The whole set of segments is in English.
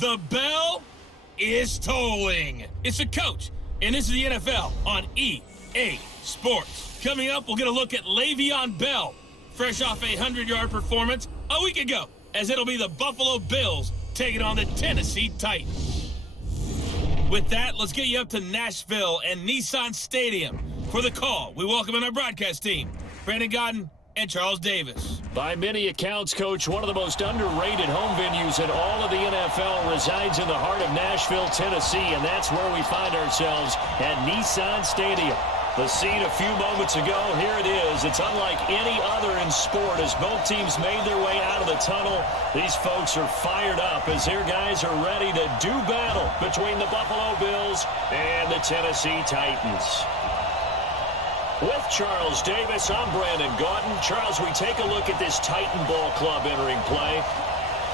The bell is tolling. It's the coach, and this is the NFL on EA Sports. Coming up, we'll get a look at Le'Veon Bell, fresh off a 100-yard performance a week ago, as it'll be the Buffalo Bills taking on the Tennessee Titans. With that, let's get you up to Nashville and Nissan Stadium. For the call, we welcome in our broadcast team, Brandon Godden and Charles Davis. By many accounts, Coach, one of the most underrated home venues in all of the NFL resides in the heart of Nashville, Tennessee, and that's where we find ourselves at Nissan Stadium. The scene a few moments ago, here it is. It's unlike any other in sport. As both teams made their way out of the tunnel, these folks are fired up as their guys are ready to do battle between the Buffalo Bills and the Tennessee Titans. With Charles Davis, I'm Brandon Godden. Charles, we take a look at this Titan Ball Club entering play.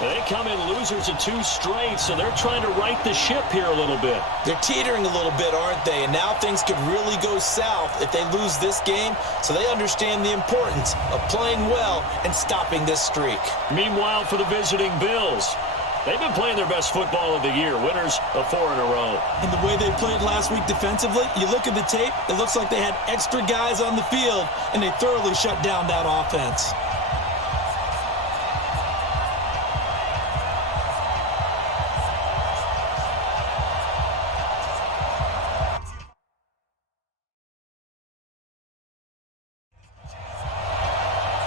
They come in losers of 2 straight, so they're trying to right the ship here a little bit. They're teetering a little bit, aren't they? And now things could really go south if they lose this game, so they understand the importance of playing well and stopping this streak. Meanwhile, for the visiting Bills, they've been playing their best football of the year, winners of 4 in a row. And the way they played last week defensively, you look at the tape, it looks like they had extra guys on the field, and they thoroughly shut down that offense.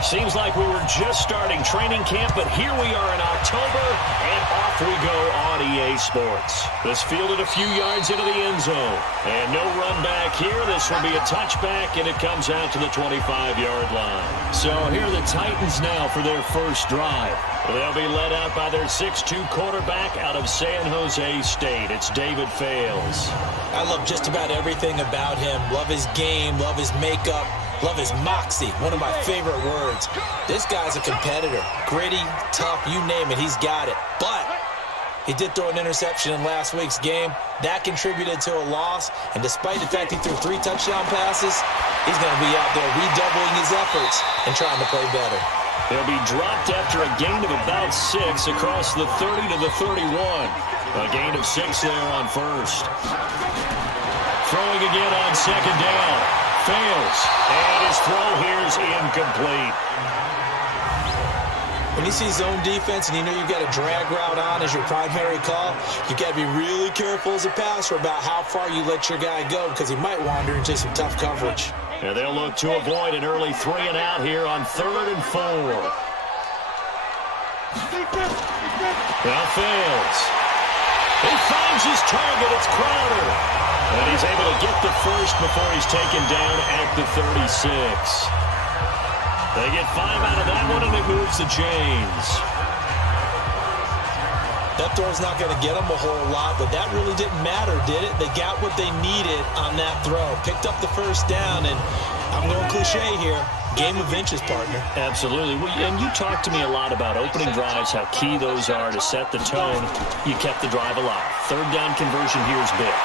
Seems like we were just starting training camp, but here we are in October, and off we go on EA Sports. This fielded a few yards into the end zone, and no run back here. This will be a touchback, and it comes out to the 25-yard line. So here are the Titans now for their first drive. They'll be led out by their 6'2 quarterback out of San Jose State. It's David Fales. I love just about everything about him. Love his game, love his makeup. Love his moxie, one of my favorite words. This guy's a competitor. Gritty, tough, you name it, he's got it. But he did throw an interception in last week's game. That contributed to a loss. And despite the fact he threw 3 touchdown passes, he's going to be out there redoubling his efforts and trying to play better. He'll be dropped after a gain of about 6 across the 30 to the 31. A gain of 6 there on first. Throwing again on second down. Fails, and his throw here is incomplete. When you see zone defense and you know you've got a drag route on as your primary call, you got to be really careful as a passer about how far you let your guy go because he might wander into some tough coverage. And they'll look to avoid an early 3 and out here on 3rd and 4. Now Fails. He finds his target. It's Crowder. And he's able to get the first before he's taken down at the 36. They get 5 out of that one, and it moves the chains. That throw's not going to get them a whole lot, but that really didn't matter, did it? They got what they needed on that throw. Picked up the first down, and I'm going cliche here. Game of inches, partner. Absolutely. And you talked to me a lot about opening drives, how key those are to set the tone. You kept the drive alive. 3rd down conversion here is big.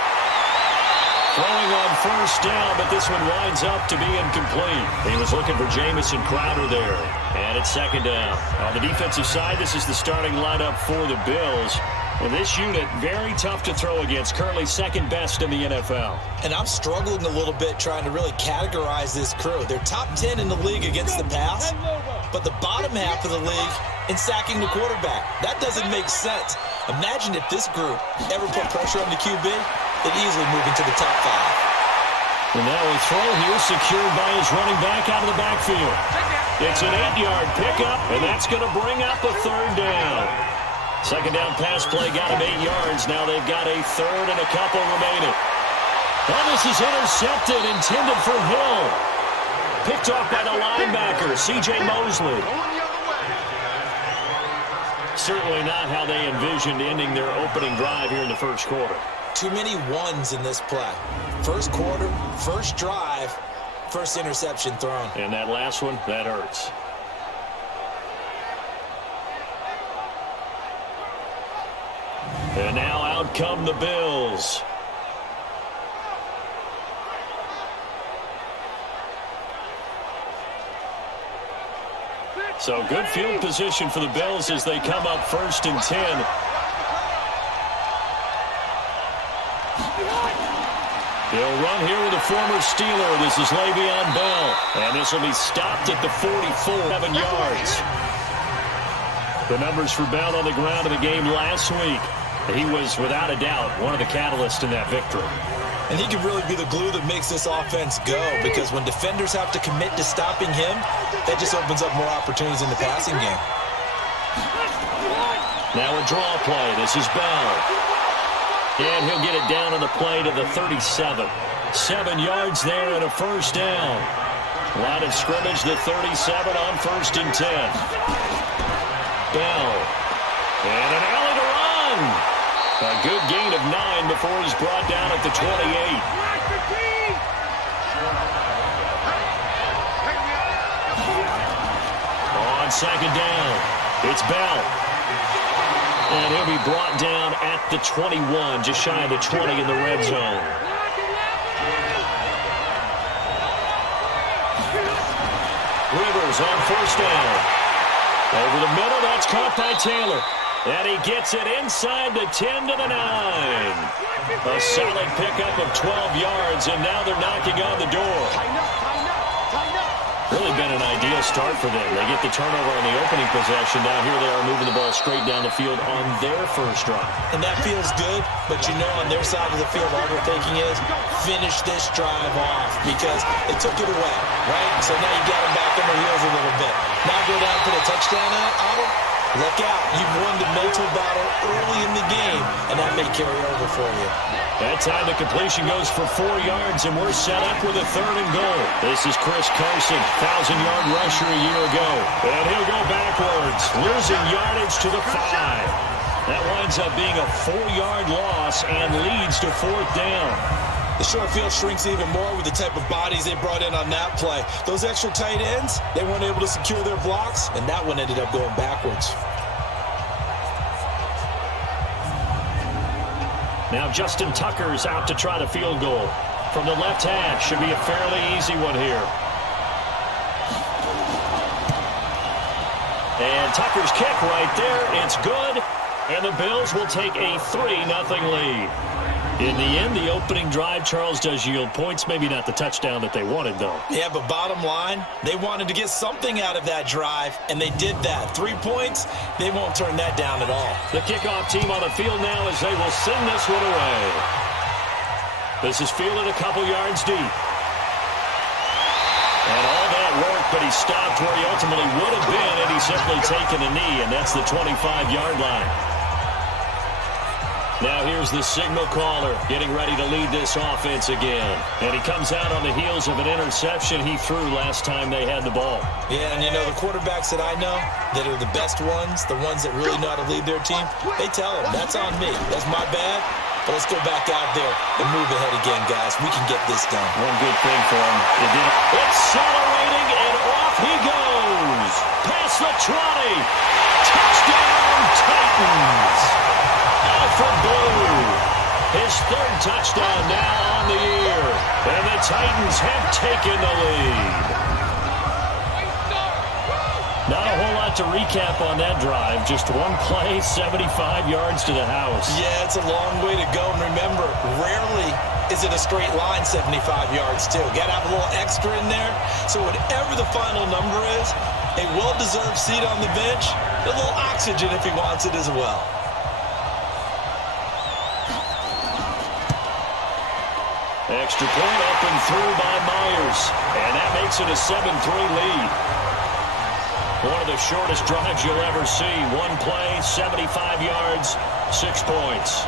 Throwing on first down, but this one winds up to be incomplete. He was looking for Jamison Crowder there. And it's 2nd down. On the defensive side, this is the starting lineup for the Bills. And this unit, very tough to throw against. Currently 2nd best in the NFL. And I'm struggling a little bit trying to really categorize this crew. They're top 10 in the league against the pass, but the bottom half of the league in sacking the quarterback. That doesn't make sense. Imagine if this group ever put pressure on the QB. They'd easily move into the top 5. And now a throw here secured by his running back out of the backfield. It's an 8-yard pickup, and that's going to bring up a 3rd down. 2nd down pass play got him 8 yards. Now they've got a 3rd and a couple remaining. And this is intercepted, intended for Hill. Picked off by the linebacker, C.J. Mosley. Certainly not how they envisioned ending their opening drive here in the first quarter. Too many ones in this play. First quarter, first drive, first interception thrown. And that last one, that hurts. And now out come the Bills. So good field position for the Bills as they come up 1st and 10. They'll run here with a former Steeler. This is Le'Veon Bell. And this will be stopped at the 44, 7 yards. The numbers for Bell on the ground in the game last week. He was, without a doubt, one of the catalysts in that victory. And he can really be the glue that makes this offense go, because when defenders have to commit to stopping him, that just opens up more opportunities in the passing game. Now a draw play. This is Bell. And he'll get it down on the play to the 37. 7 yards there and a first down. Line of scrimmage, the 37 on 1st and 10. Bell. And an alley to run. A good gain of 9 before he's brought down at the 28. On 2nd down, it's Bell. And he'll be brought down at the 21, just shy of the 20 in the red zone. Rivers on 1st down. Over the middle, that's caught by Taylor. And he gets it inside the 10 to the 9. A solid pickup of 12 yards, and now they're knocking on the door. Really been an ideal start for them. They get the turnover on the opening possession. Now here they are moving the ball straight down the field on their first drive. And that feels good, but you know on their side of the field all they're thinking is finish this drive off because they took it away, right? So now you got them back on their heels a little bit. Now go down to the touchdown on them. Look out. You've won the mental battle early in the game, and that may carry over for you. That time the completion goes for 4 yards, and we're set up with a 3rd and goal. This is Chris Carson, 1,000-yard rusher a year ago. And he'll go backwards, losing yardage to the 5. That winds up being a 4-yard loss and leads to 4th down. The short field shrinks even more with the type of bodies they brought in on that play. Those extra tight ends, they weren't able to secure their blocks, and that one ended up going backwards. Now Justin Tucker's out to try the field goal. From the left hash, should be a fairly easy one here. And Tucker's kick right there, it's good. And the Bills will take a 3-0 lead. In the end, the opening drive, Charles, does yield points. Maybe not the touchdown that they wanted, though. Yeah, but bottom line, they wanted to get something out of that drive, and they did that. 3 points, they won't turn that down at all. The kickoff team on the field now as they will send this one away. This is fielded a couple yards deep. And all that work, but he stopped where he ultimately would have been, and he's simply taken a knee, and that's the 25-yard line. Now here's the signal caller getting ready to lead this offense again. And he comes out on the heels of an interception he threw last time they had the ball. Yeah, and you know, the quarterbacks that I know that are the best ones, the ones that really know how to lead their team, they tell them, that's on me. That's my bad. But let's go back out there and move ahead again, guys. We can get this done. One good thing for him. It did. Accelerating, and off he goes. Past the 20. Touchdown, Titans. Alfred Blue, his 3rd touchdown now on the year, and the Titans have taken the lead. Not a whole lot to recap on that drive, just one play, 75 yards to the house. Yeah, it's a long way to go, and remember, rarely is it a straight line 75 yards, too. Got to have a little extra in there, so whatever the final number is, a well-deserved seat on the bench, a little oxygen if he wants it as well. Extra point up and through by Myers. And that makes it a 7-3 lead. One of the shortest drives you'll ever see. One play, 75 yards, 6 points.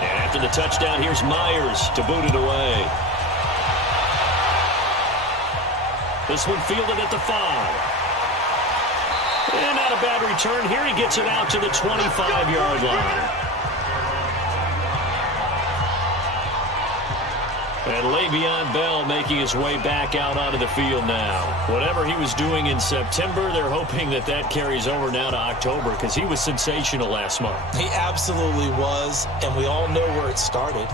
And after the touchdown, here's Myers to boot it away. This one fielded at the 5. And not a bad return here. He gets it out to the 25-yard line. And Le'Veon Bell making his way back out onto the field now. Whatever he was doing in September, they're hoping that that carries over now to October because he was sensational last month. He absolutely was, and we all know where it started.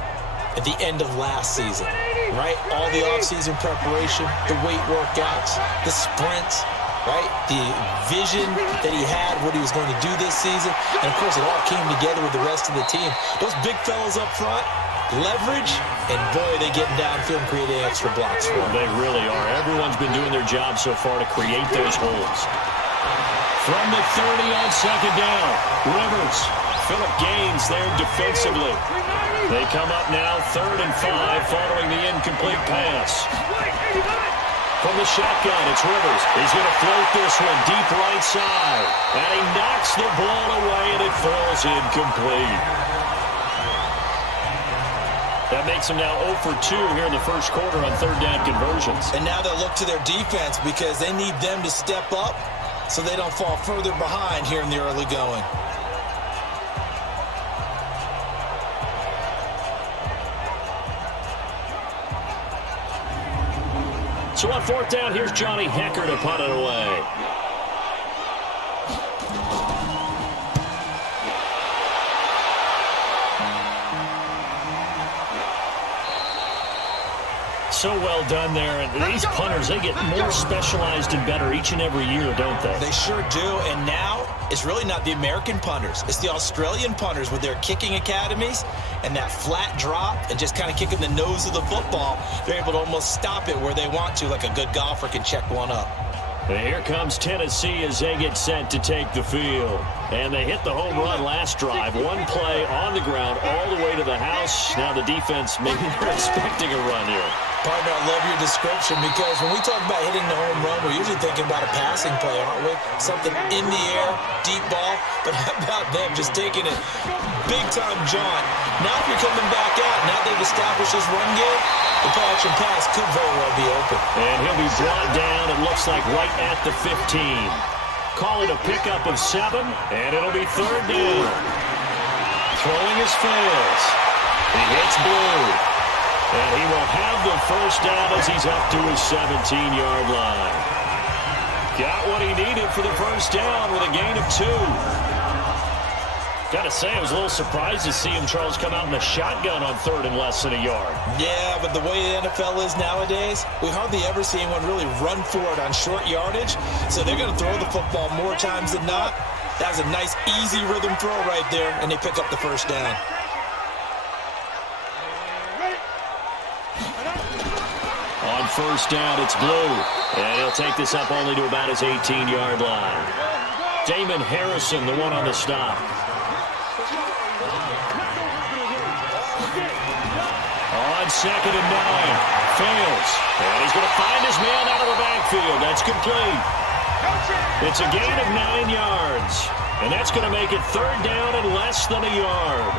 At the end of last season, right? All the offseason preparation, the weight workouts, the sprints, right? The vision that he had, what he was going to do this season. And, of course, it all came together with the rest of the team. Those big fellas up front, leverage, and, boy, they getting downfield and creating extra blocks for them. They really are. Everyone's been doing their job so far to create those holes. From the 30 on second down, Rivers. Phillip Gaines there defensively. They come up now 3rd and 5 following the incomplete pass. From the shotgun, it's Rivers. He's going to float this one deep right side. And he knocks the ball away, and it falls incomplete. That makes him now 0 for 2 here in the first quarter on 3rd down conversions. And now they'll look to their defense because they need them to step up so they don't fall further behind here in the early going. So on 4th down, here's Johnny Hecker to punt it away. So well done there. And these punters, they get more specialized and better each and every year, don't they? They sure do. And now it's really not the American punters. It's the Australian punters with their kicking academies and that flat drop and just kind of kicking the nose of the football. They're able to almost stop it where they want to, like a good golfer can check one up. And here comes Tennessee as they get set to take the field. And they hit the home run last drive. One play on the ground all the way to the house. Now the defense, maybe they're expecting a run here. Partner, I love your description because when we talk about hitting the home run, we're usually thinking about a passing play, aren't we? Something in the air, deep ball. But how about them just taking it big-time jaunt? Now if you're coming back out, now they've established this run game, the play-action pass could very well be open. And he'll be brought down, it looks like, right at the 15. Call it a pickup of 7, and it'll be 3rd down. Throwing his fails. He hits Blue. And he will have the first down as he's up to his 17-yard line. Got what he needed for the first down with a gain of 2. Got to say, I was a little surprised to see him, Charles, come out in the shotgun on 3rd and less than a yard. Yeah, but the way the NFL is nowadays, we hardly ever see anyone really run for it on short yardage. So they're going to throw the football more times than not. That was a nice, easy rhythm throw right there, and they pick up the first down. On first down, it's Blue. And he'll take this up only to about his 18-yard line. Damon Harrison, the one on the stop. On 2nd and 9. Fails. And he's going to find his man out of the backfield. That's complete. It's a gain of 9 yards. And that's going to make it 3rd down and less than a yard.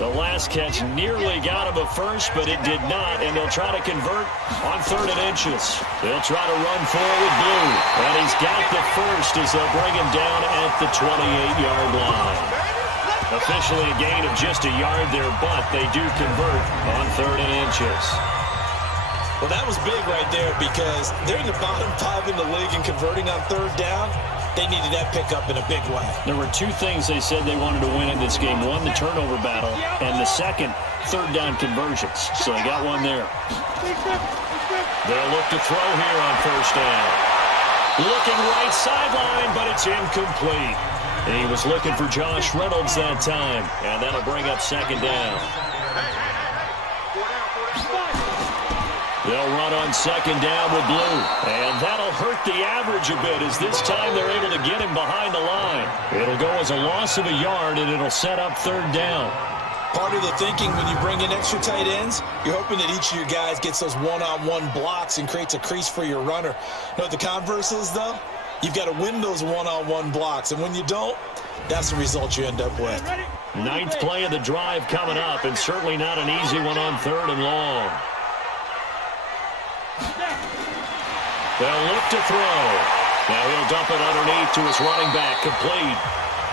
The last catch nearly got him a first, but it did not, and they'll try to convert on 3rd and inches. They'll try to run forward Blue, and he's got the first as they'll bring him down at the 28-yard line. Officially a gain of just a yard there, but they do convert on 3rd and inches. Well, that was big right there because they're in the bottom 5 in the league and converting on 3rd down. They needed that pickup in a big way. There were 2 things they said they wanted to win in this game. One, the turnover battle, and the second, 3rd down conversions. So they got one there. They'll look to throw here on first down. Looking right sideline, but it's incomplete. And he was looking for Josh Reynolds that time, and that'll bring up 2nd down. They'll run on 2nd down with Blue. And that'll hurt the average a bit as this time they're able to get him behind the line. It'll go as a loss of a yard, and it'll set up 3rd down. Part of the thinking when you bring in extra tight ends, you're hoping that each of your guys gets those one-on-one blocks and creates a crease for your runner. You know what the converse is, though? You've got to win those one-on-one blocks, and when you don't, that's the result you end up with. 9th play of the drive coming up, and certainly not an easy one on 3rd and long. They'll look to throw. Now he'll dump it underneath to his running back, complete.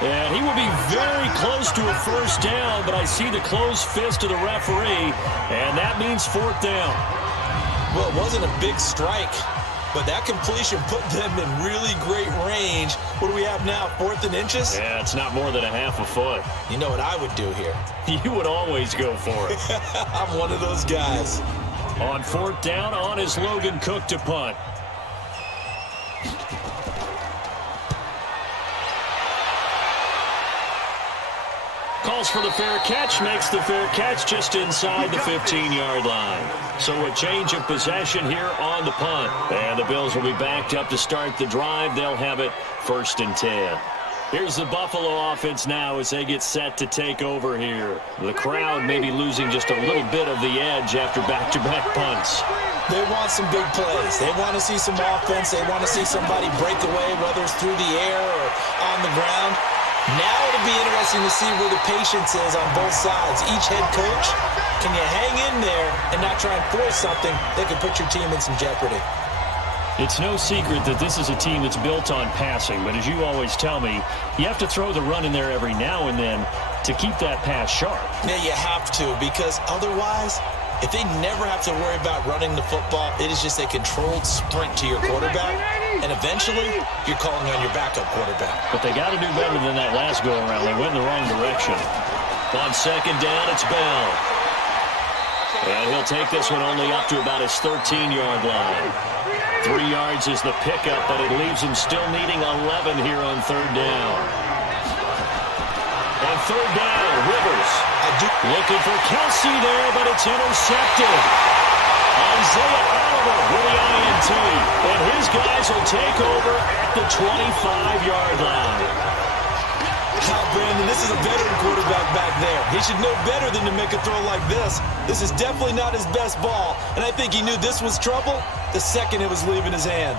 And he will be very close to a first down, but I see the closed fist of the referee, and that means fourth down. Well, it wasn't a big strike, but that completion put them in really great range. What do we have now, 4th and inches? Yeah, it's not more than a half a foot. You know what I would do here? You would always go for it. I'm one of those guys. On fourth down, on is Logan Cook to punt. Calls for the fair catch, makes the fair catch just inside the 15-yard line. So a change of possession here on the punt. And the Bills will be backed up to start the drive. They'll have it 1st and 10. Here's the Buffalo offense now as they get set to take over here. The crowd may be losing just a little bit of the edge after back-to-back punts. They want some big plays. They want to see some offense. They want to see somebody break away, whether it's through the air or on the ground. Now it'll be interesting to see where the patience is on both sides. Each head coach, can you hang in there and not try and force something that could put your team in some jeopardy? It's no secret that this is a team that's built on passing, but as you always tell me, you have to throw the run in there every now and then to keep that pass sharp. Yeah, you have to, because otherwise, if they never have to worry about running the football, it is just a controlled sprint to your quarterback, and eventually, you're calling on your backup quarterback. But they got to do better than that last go-around. They went in the wrong direction. On second down, it's Bell. And he'll take this one only up to about his 13-yard line. 3 yards is the pickup, but it leaves him still needing 11 here on third down. On third down, Rivers. Looking for Kelsey there, but it's intercepted. Isaiah Oliver with the INT. And his guys will take over at the 25-yard line. Brandon, this is a veteran quarterback back there. He should know better than to make a throw like this. This is definitely not his best ball, and I think he knew this was trouble the second it was leaving his hand.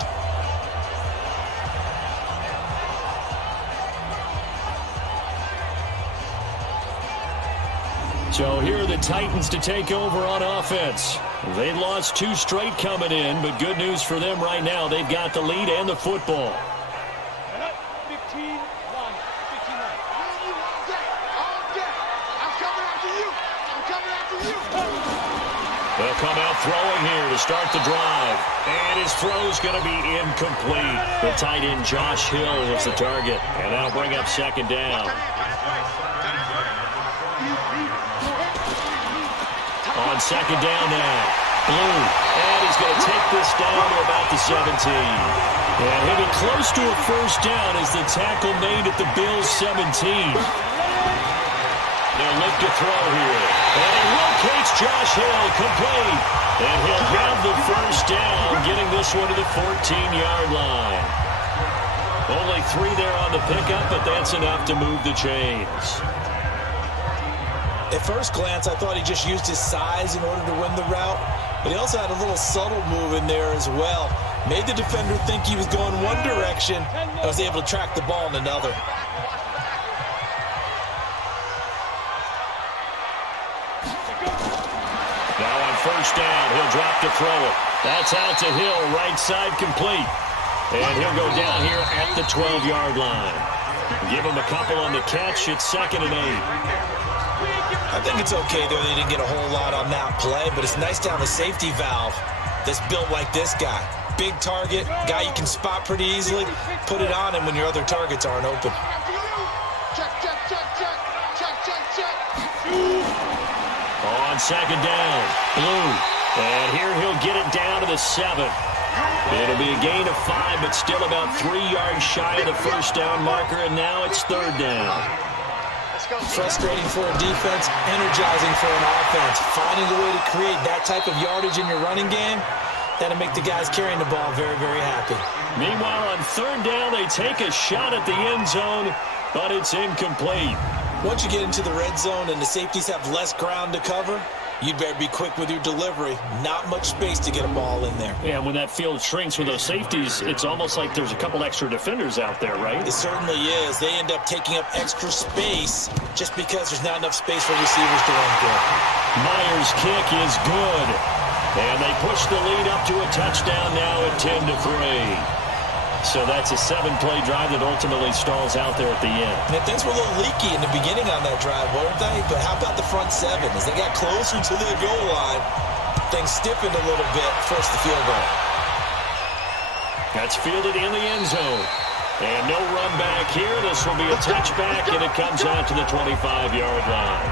So here are the Titans to take over on offense. They lost 2 straight coming in, but good news for them right now. They've got the lead and the football. They'll come out throwing here to start the drive. And his throw's going to be incomplete. The tight end Josh Hill was the target. And that'll bring up second down. On second down now. Blue. And he's going to take this down to about the 17. And he'll be close to a first down as the tackle made at the Bills' 17. They'll look to throw here. And he locates Josh Hill, complete. And he'll have the first down, getting this one to the 14-yard line. Only 3 there on the pickup, but that's enough to move the chains. At first glance, I thought he just used his size in order to win the route, but he also had a little subtle move in there as well. Made the defender think he was going one direction and was able to track the ball in another. First down, he'll drop to throw it. That's out to Hill, right side complete. And he'll go down here at the 12-yard line. Give him a couple on the catch. It's 2nd and 8. I think it's okay, though, they didn't get a whole lot on that play, but it's nice to have a safety valve that's built like this guy. Big target, guy you can spot pretty easily. Put it on him when your other targets aren't open. On second down, Blue. And here he'll get it down to the 7. It'll be a gain of 5, but still about 3 yards shy of the first down marker, and now it's third down. Frustrating for a defense, energizing for an offense. Finding a way to create that type of yardage in your running game, that'll make the guys carrying the ball very, very happy. Meanwhile, on third down, they take a shot at the end zone, but it's incomplete. Once you get into the red zone and the safeties have less ground to cover, you'd better be quick with your delivery. Not much space to get a ball in there. Yeah, when that field shrinks with those safeties, it's almost like there's a couple extra defenders out there, right? It certainly is. They end up taking up extra space just because there's not enough space for receivers to run through. Myers' kick is good. And they push the lead up to a touchdown now at 10-3. So that's a 7-play drive that ultimately stalls out there at the end. Man, things were a little leaky in the beginning on that drive, weren't they? But how about the front seven? As they got closer to the goal line, things stiffened a little bit, forced the field goal. That's fielded in the end zone. And no run back here. This will be a touchback, and it comes out to the 25-yard line.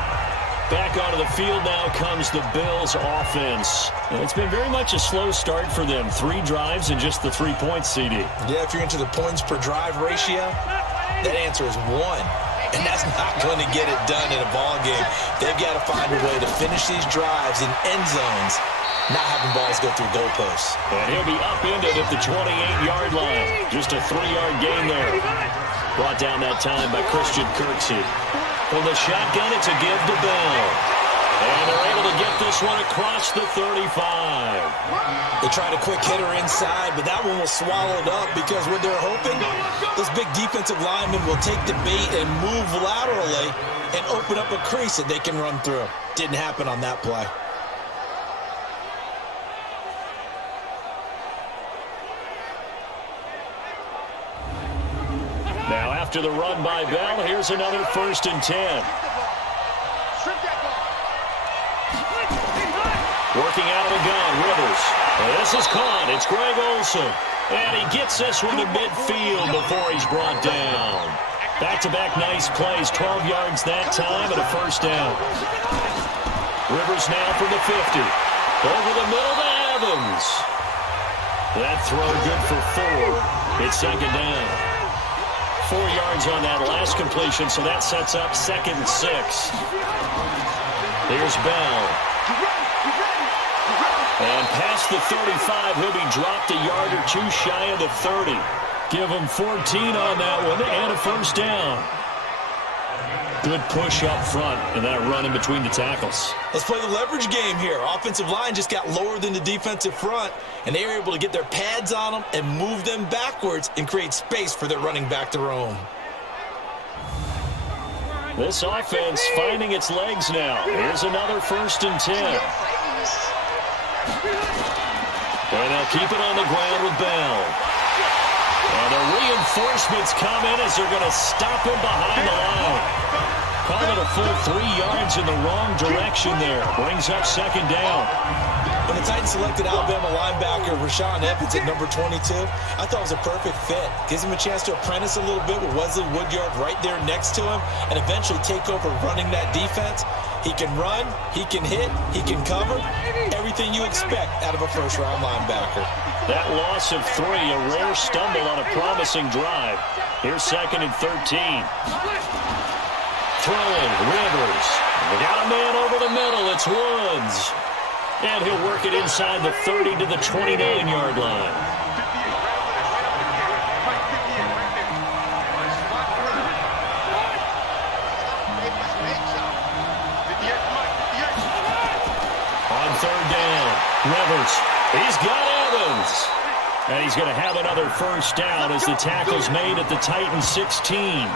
Back onto the field now comes the Bills offense. And it's been very much a slow start for them. 3 drives and just the 3 points, CD. Yeah, if you're into the points per drive ratio, that answer is 1. And that's not going to get it done in a ball game. They've got to find a way to finish these drives in end zones, not having balls go through goalposts. And he'll be upended at the 28-yard line. Just a 3-yard gain there. Brought down that time by Christian Kirksey. From the shotgun, it's a give to Bell. And they're able to get this one across the 35. They tried a quick hitter inside, but that one was swallowed up because what they're hoping, this big defensive lineman will take the bait and move laterally and open up a crease that they can run through. Didn't happen on that play. Now after the run by Bell, here's another 1st and 10. Working out of the gun, Rivers. This is caught. It's Greg Olsen. And he gets this one to midfield before he's brought down. Back-to-back nice plays. 12 yards that time and a 1st down. Rivers now from the 50. Over the middle to Evans. That throw good for 4. It's 2nd down. 4 yards on that last completion, so that sets up 2nd and 6. Here's Bell. And past the 35, he'll be dropped a yard or 2 shy of the 30. Give him 14 on that one and a 1st down. Good push up front and that run in between the tackles. Let's play the leverage game here. Offensive line just got lower than the defensive front, and they were able to get their pads on them and move them backwards and create space for their running back to roam. This offense finding its legs now. Here's another 1st and 10. And they'll keep it on the ground with Bell. And the reinforcements come in as they're going to stop him behind the line. Call it a full 3 yards in the wrong direction there. Brings up 2nd down. When the Titans selected Alabama linebacker Rashaan Evans at number 22, I thought it was a perfect fit. Gives him a chance to apprentice a little bit with Wesley Woodyard right there next to him and eventually take over running that defense. He can run, he can hit, he can cover. Everything you expect out of a first-round linebacker. That loss of 3, a rare stumble on a promising drive. Here's 2nd and 13. Throwing, Rivers. They got a man over the middle. It's Woods. And he'll work it inside the 30 to the 29-yard line. On 3rd down, Rivers. He's got Evans. And he's going to have another 1st down as the tackle's made at the Titans 16.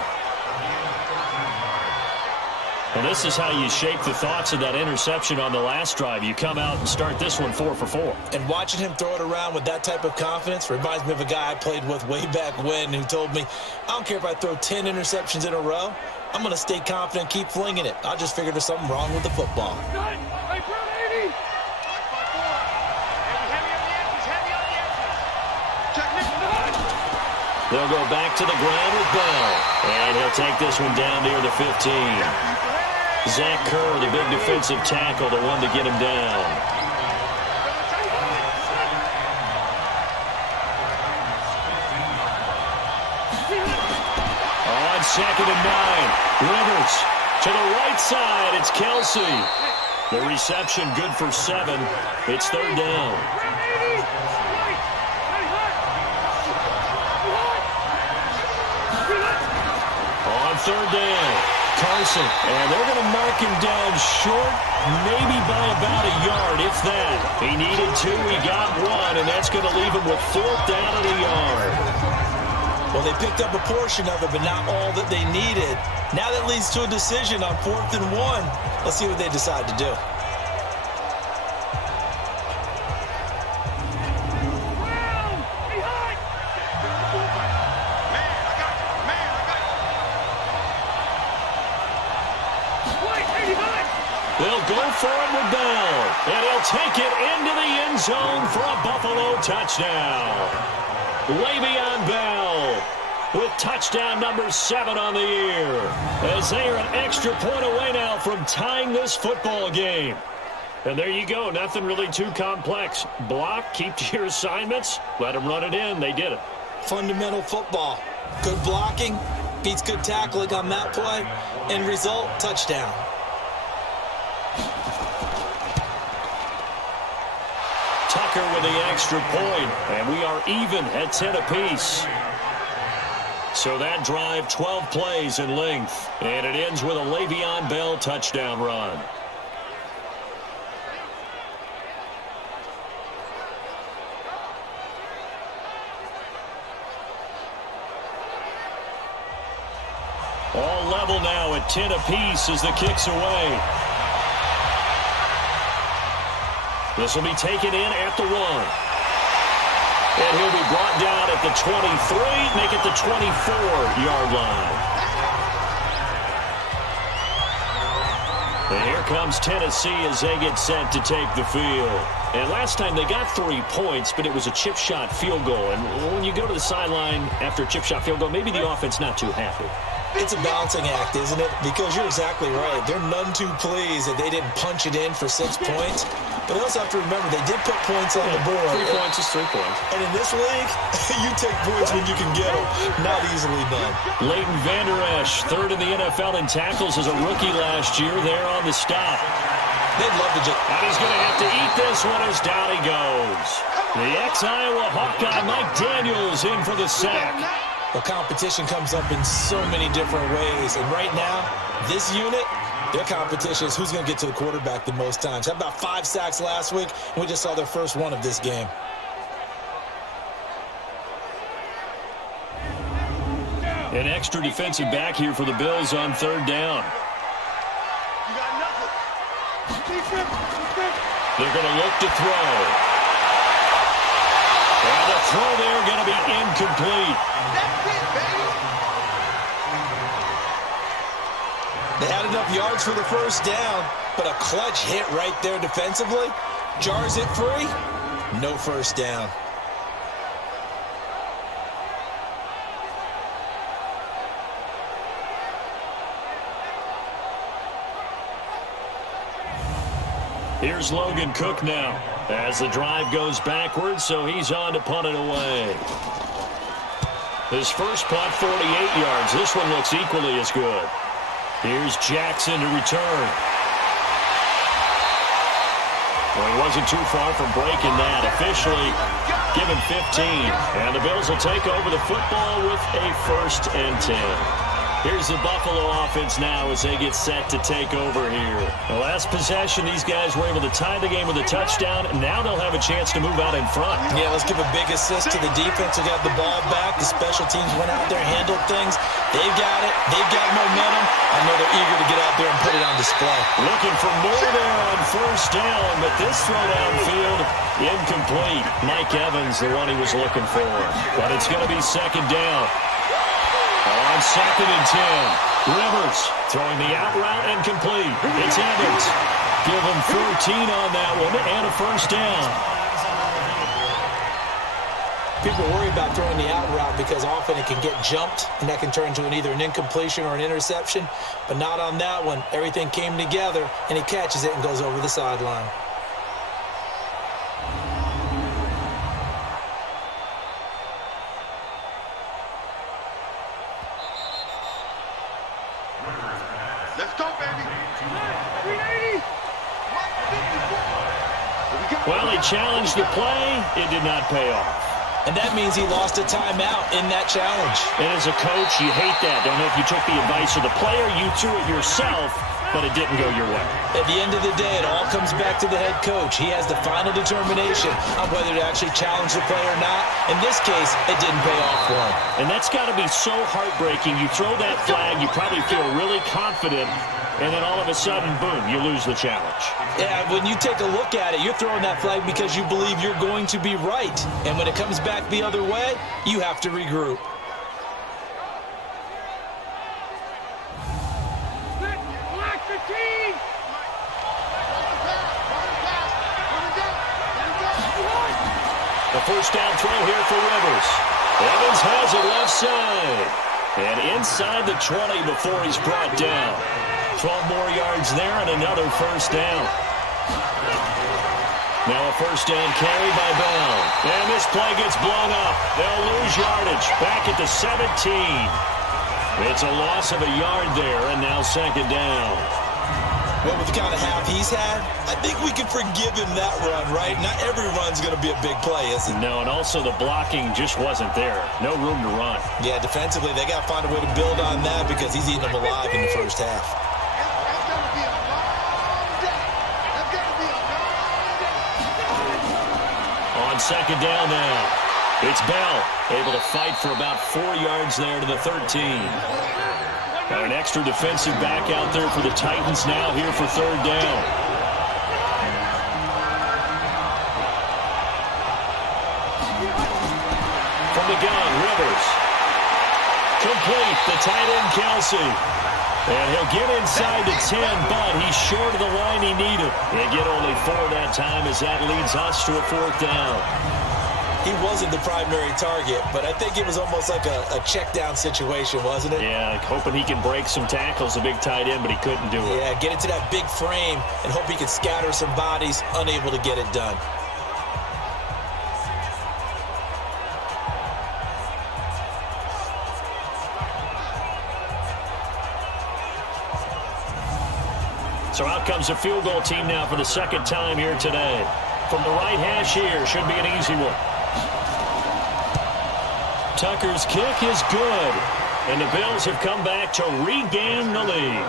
Well, this is how you shape the thoughts of that interception on the last drive. You come out and start this one 4 for 4. And watching him throw it around with that type of confidence reminds me of a guy I played with way back when who told me, I don't care if I throw 10 interceptions in a row. I'm going to stay confident, keep flinging it. I just figured there's something wrong with the football. They'll go back to the ground with Bell. And he'll take this one down near the 15. Zach Kerr, the big defensive tackle, the one to get him down. On 2nd and 9, Rivers to the right side. It's Kelsey. The reception good for 7. It's 3rd down. On 3rd down, Carson. And they're going to mark him down short, maybe by about a yard, if that. He needed 2, he got 1, and that's going to leave him with 4th down at a yard. Well, they picked up a portion of it, but not all that they needed. Now that leads to a decision on 4th and 1. Let's see what they decide to do. They'll go for it with Bell, and he'll take it into the end zone for a Buffalo touchdown. Le'Veon Bell with touchdown number 7 on the year, as they are an extra point away now from tying this football game. And there you go, nothing really too complex. Block, keep to your assignments, let them run it in. They did it. Fundamental football. Good blocking beats good tackling on that play. End result, touchdown. Tucker with the extra point, and we are even at 10 apiece. So that drive, 12 plays in length, and it ends with a Le'Veon Bell touchdown run. All level now at 10 apiece as the kick's away. This will be taken in at the 1. And he'll be brought down at the 23, make it the 24-yard line. And here comes Tennessee as they get set to take the field. And last time they got 3 points, but it was a chip shot field goal. And when you go to the sideline after a chip shot field goal, maybe the offense not too happy. It's a balancing act, isn't it? Because you're exactly right. They're none too pleased that they didn't punch it in for 6 points. But you also have to remember, they did put points on the board. 3 points is 3 points. And in this league, you take points when you can get them. Not easily done. Leighton Vander Esch, 3rd in the NFL in tackles as a rookie last year, there on the stop. They'd love to just... And he's going to have to eat this one as down he goes. The ex-Iowa Hawkeye Mike Daniels in for the sack. The competition comes up in so many different ways. And right now, this unit, their competition is who's going to get to the quarterback the most times. Had about 5 sacks last week, and we just saw their first one of this game. An extra defensive back here for the Bills on 3rd down. They're going to look to throw. And the throw there going to be incomplete. They had enough yards for the first down, but a clutch hit right there defensively jars it free. No first down. Here's Logan Cook now as the drive goes backwards, so he's on to punt it away. His first punt, 48 yards. This one looks equally as good. Here's Jackson to return. Well, he wasn't too far from breaking that. Officially, give him 15. And the Bills will take over the football with a 1st and 10. Here's the Buffalo offense now as they get set to take over here. The last possession, these guys were able to tie the game with a touchdown, and now they'll have a chance to move out in front. Yeah, let's give a big assist to the defense who got the ball back. The special teams went out there, handled things. They've got it. They've got momentum. I know they're eager to get out there and put it on display. Looking for more there on 1st down, but this throw downfield, incomplete. Mike Evans, the one he was looking for. But it's going to be 2nd down. On 2nd and 10, Rivers throwing the out route and complete. It's Evans. Give him 14 on that one and a 1st down. People worry about throwing the out route because often it can get jumped, and that can turn into either an incompletion or an interception. But not on that one. Everything came together, and he catches it and goes over the sideline. Let's go, baby. 380. Well, he challenged the play. It did not pay off. And that means he lost a timeout in that challenge. And as a coach, you hate that. Don't know if you took the advice of the player, you threw it yourself, but it didn't go your way. At the end of the day, it all comes back to the head coach. He has the final determination on whether to actually challenge the play or not. In this case, it didn't pay off for him. And that's got to be so heartbreaking. You throw that flag, you probably feel really confident, and then all of a sudden, boom, you lose the challenge. Yeah, when you take a look at it, you're throwing that flag because you believe you're going to be right. And when it comes back the other way, you have to regroup. A first down throw here for Rivers. Evans has it left side. And inside the 20 before he's brought down. 12 more yards there and another first down. Now a first down carry by Bell. And this play gets blown up. They'll lose yardage. Back at the 17. It's a loss of a yard there, and now second down. Well, with the kind of half he's had, I think we can forgive him that run, right? Not every run's going to be a big play, is it? No, and also the blocking just wasn't there. No room to run. Yeah, defensively, they got to find a way to build on that because he's eating them alive in the first half. That's going to be a long day. That's going to be a long day. On second down now, it's Bell able to fight for about 4 yards there to the 13. Got an extra defensive back out there for the Titans now here for third down. From the gun, Rivers. Complete, the tight end, Kelsey. And he'll get inside the 10, but he's short of the line he needed. They get only 4 that time as that leads us to a fourth down. He wasn't the primary target, but I think it was almost like a check-down situation, wasn't it? Yeah, hoping he can break some tackles, a big tight end, but he couldn't do it. Yeah, get into that big frame and hope he can scatter some bodies, unable to get it done. So out comes a field goal team now for the second time here today. From the right hash here, should be an easy one. Tucker's kick is good, and the Bills have come back to regain the lead.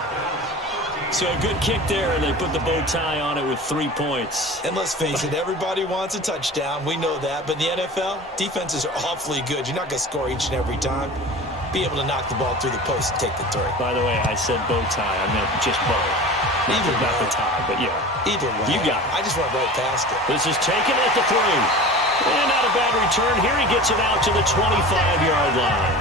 So a good kick there, and they put the bow tie on it with 3 points. And let's face it, everybody wants a touchdown. We know that. But in the NFL, defenses are awfully good. You're not going to score each and every time. Be able to knock the ball through the post and take the 3. By the way, I said bow tie. I meant just bow. Either not way. the tie, but yeah. Either way. You got it. I just went right past it. This is taken at the 3. And not a bad return. Here he gets it out to the 25-yard line.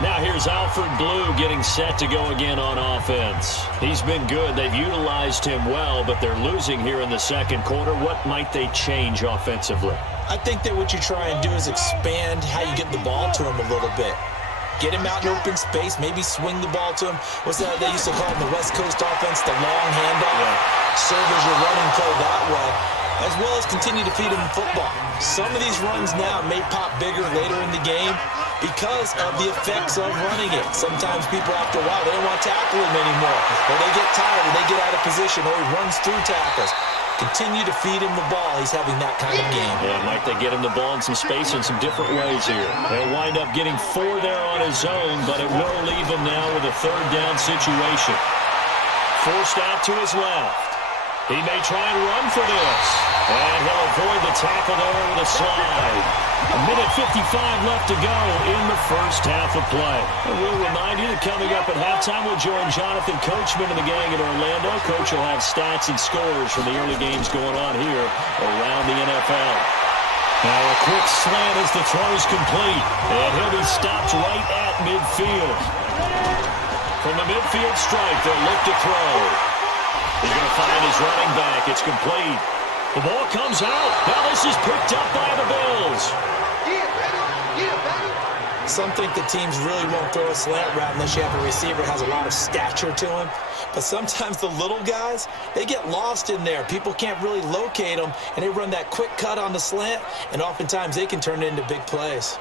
Now here's Alfred Blue getting set to go again on offense. He's been good. They've utilized him well, but they're losing here in the second quarter. What might they change offensively? I think that what you try and do is expand how you get the ball to him a little bit. Get him out in open space, maybe swing the ball to him. What's that they used to call in the West Coast offense, the long handoff? Yeah. Serve as your running play that way, as well as continue to feed him football. Some of these runs now may pop bigger later in the game because of the effects of running it. Sometimes people, after a while, they don't want to tackle him anymore, or they get tired, or they get out of position, or he runs through tackles. Continue to feed him the ball. He's having that kind of game. Yeah, might they get him the ball in some space in some different ways here. They'll wind up getting 4 there on his own, but it will leave him now with a third down situation. Forced out to his left. He may try and run for this. And he'll avoid the tackle there with a slide. 1:55 left to go in the first half of play. And we'll remind you that coming up at halftime, we'll join Jonathan Coachman and the gang in Orlando. Coach will have stats and scores from the early games going on here around the NFL. Now a quick slant as the throw's complete. And he'll be stopped right at midfield. From the midfield stripe, they'll look to throw. He's going to find his running back. It's complete. The ball comes out. Now this is picked up by the Bills. Some think the teams really won't throw a slant route unless you have a receiver who has a lot of stature to him. But sometimes the little guys, they get lost in there. People can't really locate them, and they run that quick cut on the slant, and oftentimes they can turn it into big plays.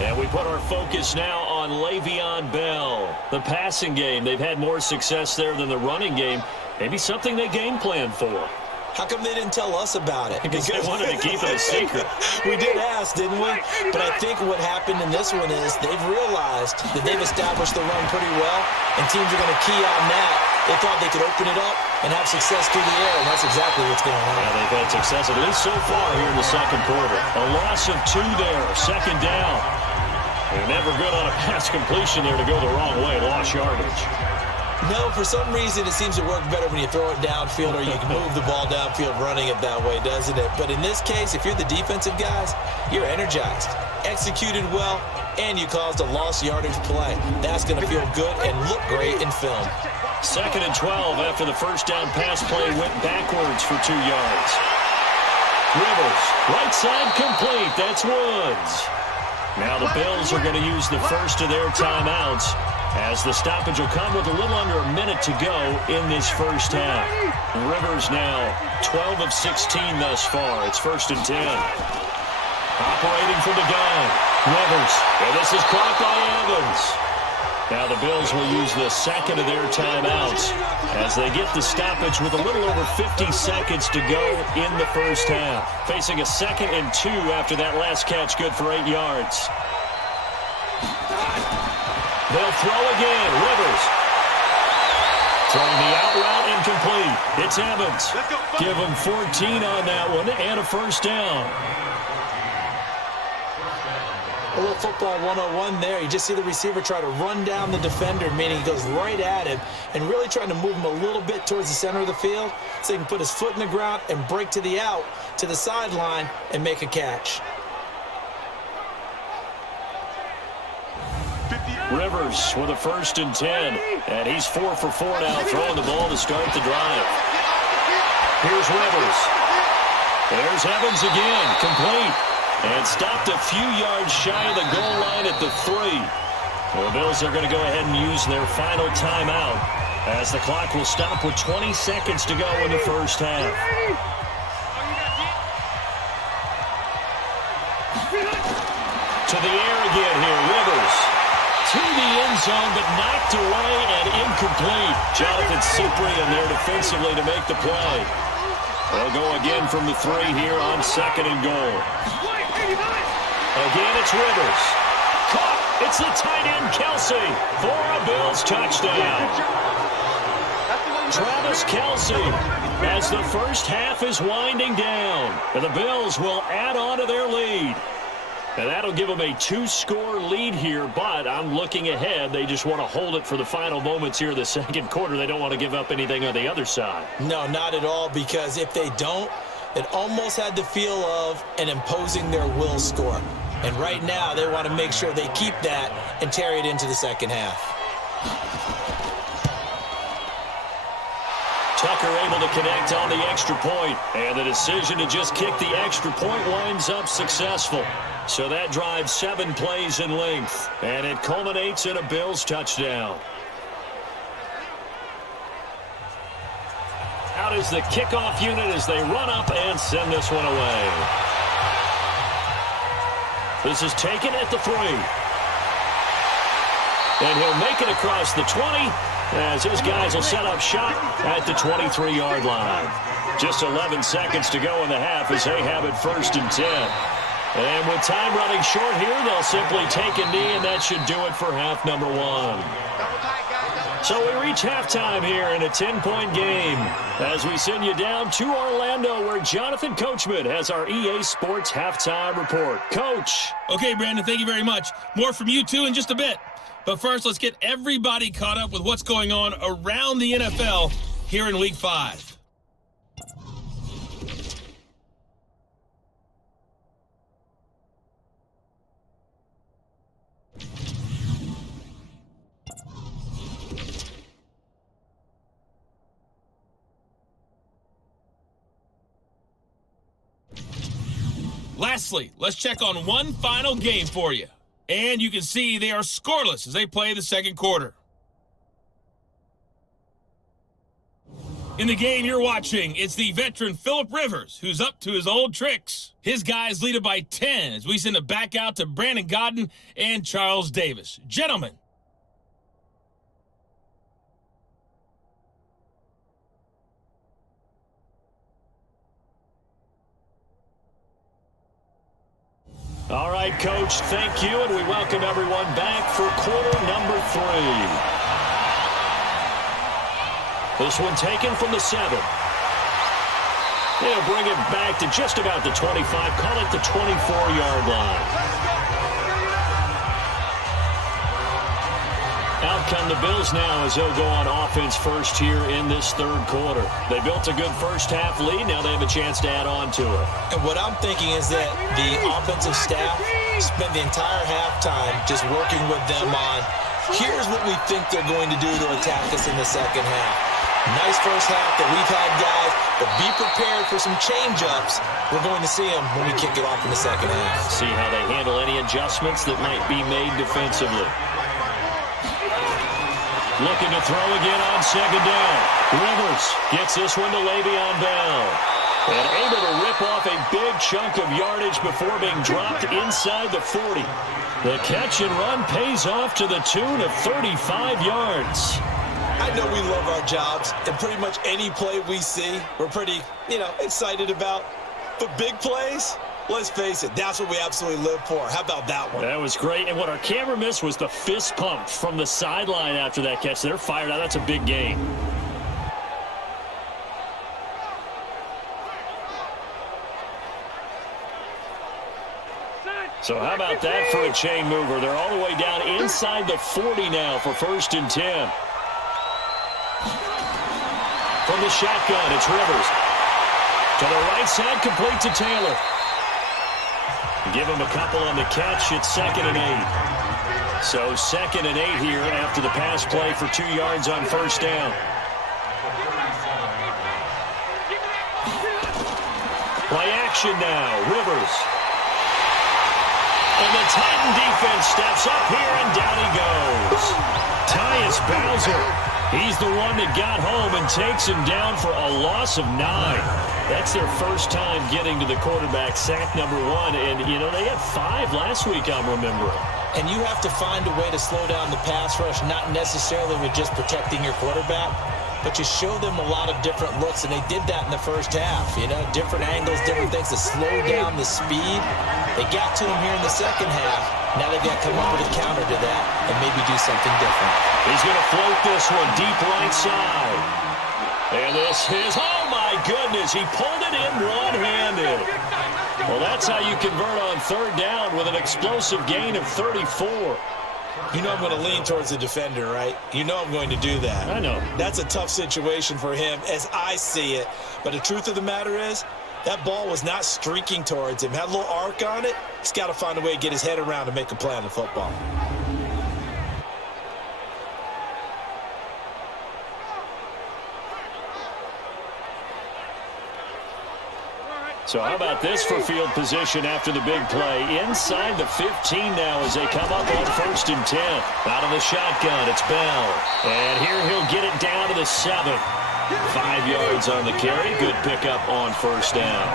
And we put our focus now on Le'Veon Bell. The passing game, they've had more success there than the running game. Maybe something they game plan for. How come they didn't tell us about it? Because they wanted to keep it a secret. We did ask, didn't we? But I think what happened in this one is they've realized that they've established the run pretty well, and teams are going to key on that. They thought they could open it up and have success through the air, and that's exactly what's going on. Yeah, they've had success, at least so far here in the second quarter. A loss of 2 there, second down. They're never good on a pass completion there to go the wrong way, lost yardage. No, for some reason, it seems to work better when you throw it downfield or you can move the ball downfield running it that way, doesn't it? But in this case, if you're the defensive guys, you're energized, executed well, and you caused a lost yardage play. That's going to feel good and look great in film. 2nd and 12 after the first down pass play went backwards for 2 yards. Rivers, right side complete. That's Woods. Now the Bills are going to use the first of their timeouts, as the stoppage will come with a little under a minute to go in this first half. Rivers now 12 of 16 thus far. It's 1st and 10. Operating from the gun. Rivers. And this is caught by Evans. Now the Bills will use the second of their timeouts as they get the stoppage with a little over 50 seconds to go in the first half. Facing a 2nd and 2 after that last catch, good for 8 yards. They'll throw again. Rivers. Throwing the out route incomplete. It's Evans. Give him 14 on that one and a first down. A little football 101 there. You just see the receiver try to run down the defender, meaning he goes right at him and really trying to move him a little bit towards the center of the field so he can put his foot in the ground and break to the out, to the sideline, and make a catch. Rivers with a 1st and 10, and he's 4 for 4 now, throwing the ball to start the drive. Here's Rivers. There's Evans again, complete, and stopped a few yards shy of the goal line at the 3. The Bills are going to go ahead and use their final timeout as the clock will stop with 20 seconds to go in the first half. To the air again here, Rivers. To the end zone, but knocked away and incomplete. Jonathan Cyprien there defensively to make the play. They'll go again from the 3 here on 2nd and goal. Again, it's Rivers. Caught. It's the tight end, Kelsey, for a Bills touchdown. Travis Kelsey, as the first half is winding down, and the Bills will add on to their lead. And that'll give them a 2-score lead here, but I'm looking ahead. They just want to hold it for the final moments here in the 2nd quarter. They don't want to give up anything on the other side. No, not at all, because if they don't, it almost had the feel of an imposing their will score. And right now, they want to make sure they keep that and carry it into the second half. Tucker able to connect on the extra point, and the decision to just kick the extra point winds up successful. So that drives 7 plays in length, and it culminates in a Bills touchdown. Out is the kickoff unit as they run up and send this one away. This is taken at the 3. And he'll make it across the 20 as his guys will set up shop at the 23-yard line. Just 11 seconds to go in the half as they have it 1st and 10. And with time running short here, they'll simply take a knee, and that should do it for half number 1. So we reach halftime here in a 10-point game as we send you down to Orlando, where Jonathan Coachman has our EA Sports halftime report. Coach. Okay, Brandon, thank you very much. More from you, too, in just a bit. But first, let's get everybody caught up with what's going on around the NFL here in Week 5. Lastly, let's check on one final game for you. And you can see they are scoreless as they play the 2nd quarter. In the game you're watching, it's the veteran Phillip Rivers who's up to his old tricks. His guys lead it by 10 as we send it back out to Brandon Godden and Charles Davis. Gentlemen. All right, Coach, thank you, and we welcome everyone back for quarter number 3. This one taken from the 7. They'll bring it back to just about the 25, call it the 24-yard line. Out come the Bills now as they'll go on offense first here in this third quarter. They built a good first half lead. Now they have a chance to add on to it. And what I'm thinking is that the offensive staff spent the entire halftime just working with them on, here's what we think they're going to do to attack us in the second half. Nice first half that we've had, guys, but be prepared for some change-ups. We're going to see them when we kick it off in the second half. See how they handle any adjustments that might be made defensively. Looking to throw again on second down. Rivers gets this one to Le'Veon Bell. And able to rip off a big chunk of yardage before being dropped inside the 40. The catch and run pays off to the tune of 35 yards. I know we love our jobs, and pretty much any play we see, we're pretty, excited about. But big plays, let's face it, that's what we absolutely live for. How about that one? That was great. And what our camera missed was the fist pump from the sideline after that catch. They're fired out. That's a big game. So how about that for a chain mover? They're all the way down inside the 40 now for 1st and 10. From the shotgun, it's Rivers. To the right side, complete to Taylor. Give him a couple on the catch. It's 2nd and 8. So 2nd and 8 here after the pass play for 2 yards on first down. Play action now. Rivers. And the Titan defense steps up here, and down he goes. Tyus Bowser. He's the one that got home and takes him down for a loss of 9. That's their first time getting to the quarterback, sack number 1. And, they had 5 last week, I'm remembering. And you have to find a way to slow down the pass rush, not necessarily with just protecting your quarterback, but you show them a lot of different looks, and they did that in the first half. Different angles, different things to slow down the speed. They got to him here in the second half. Now they've got to come up with a counter to that and maybe do something different. He's going to float this one deep right side. And this is, oh my goodness, he pulled it in one-handed. Well, that's how you convert on third down with an explosive gain of 34. I'm going to lean towards the defender, right? I'm going to do that. I know. That's a tough situation for him as I see it. But the truth of the matter is, that ball was not streaking towards him. Had a little arc on it. He's got to find a way to get his head around and make a play on the football. So how about this for field position after the big play? Inside the 15 now as they come up on 1st and 10. Out of the shotgun, it's Bell. And here he'll get it down to the 7. 5 yards on the carry. Good pickup on first down.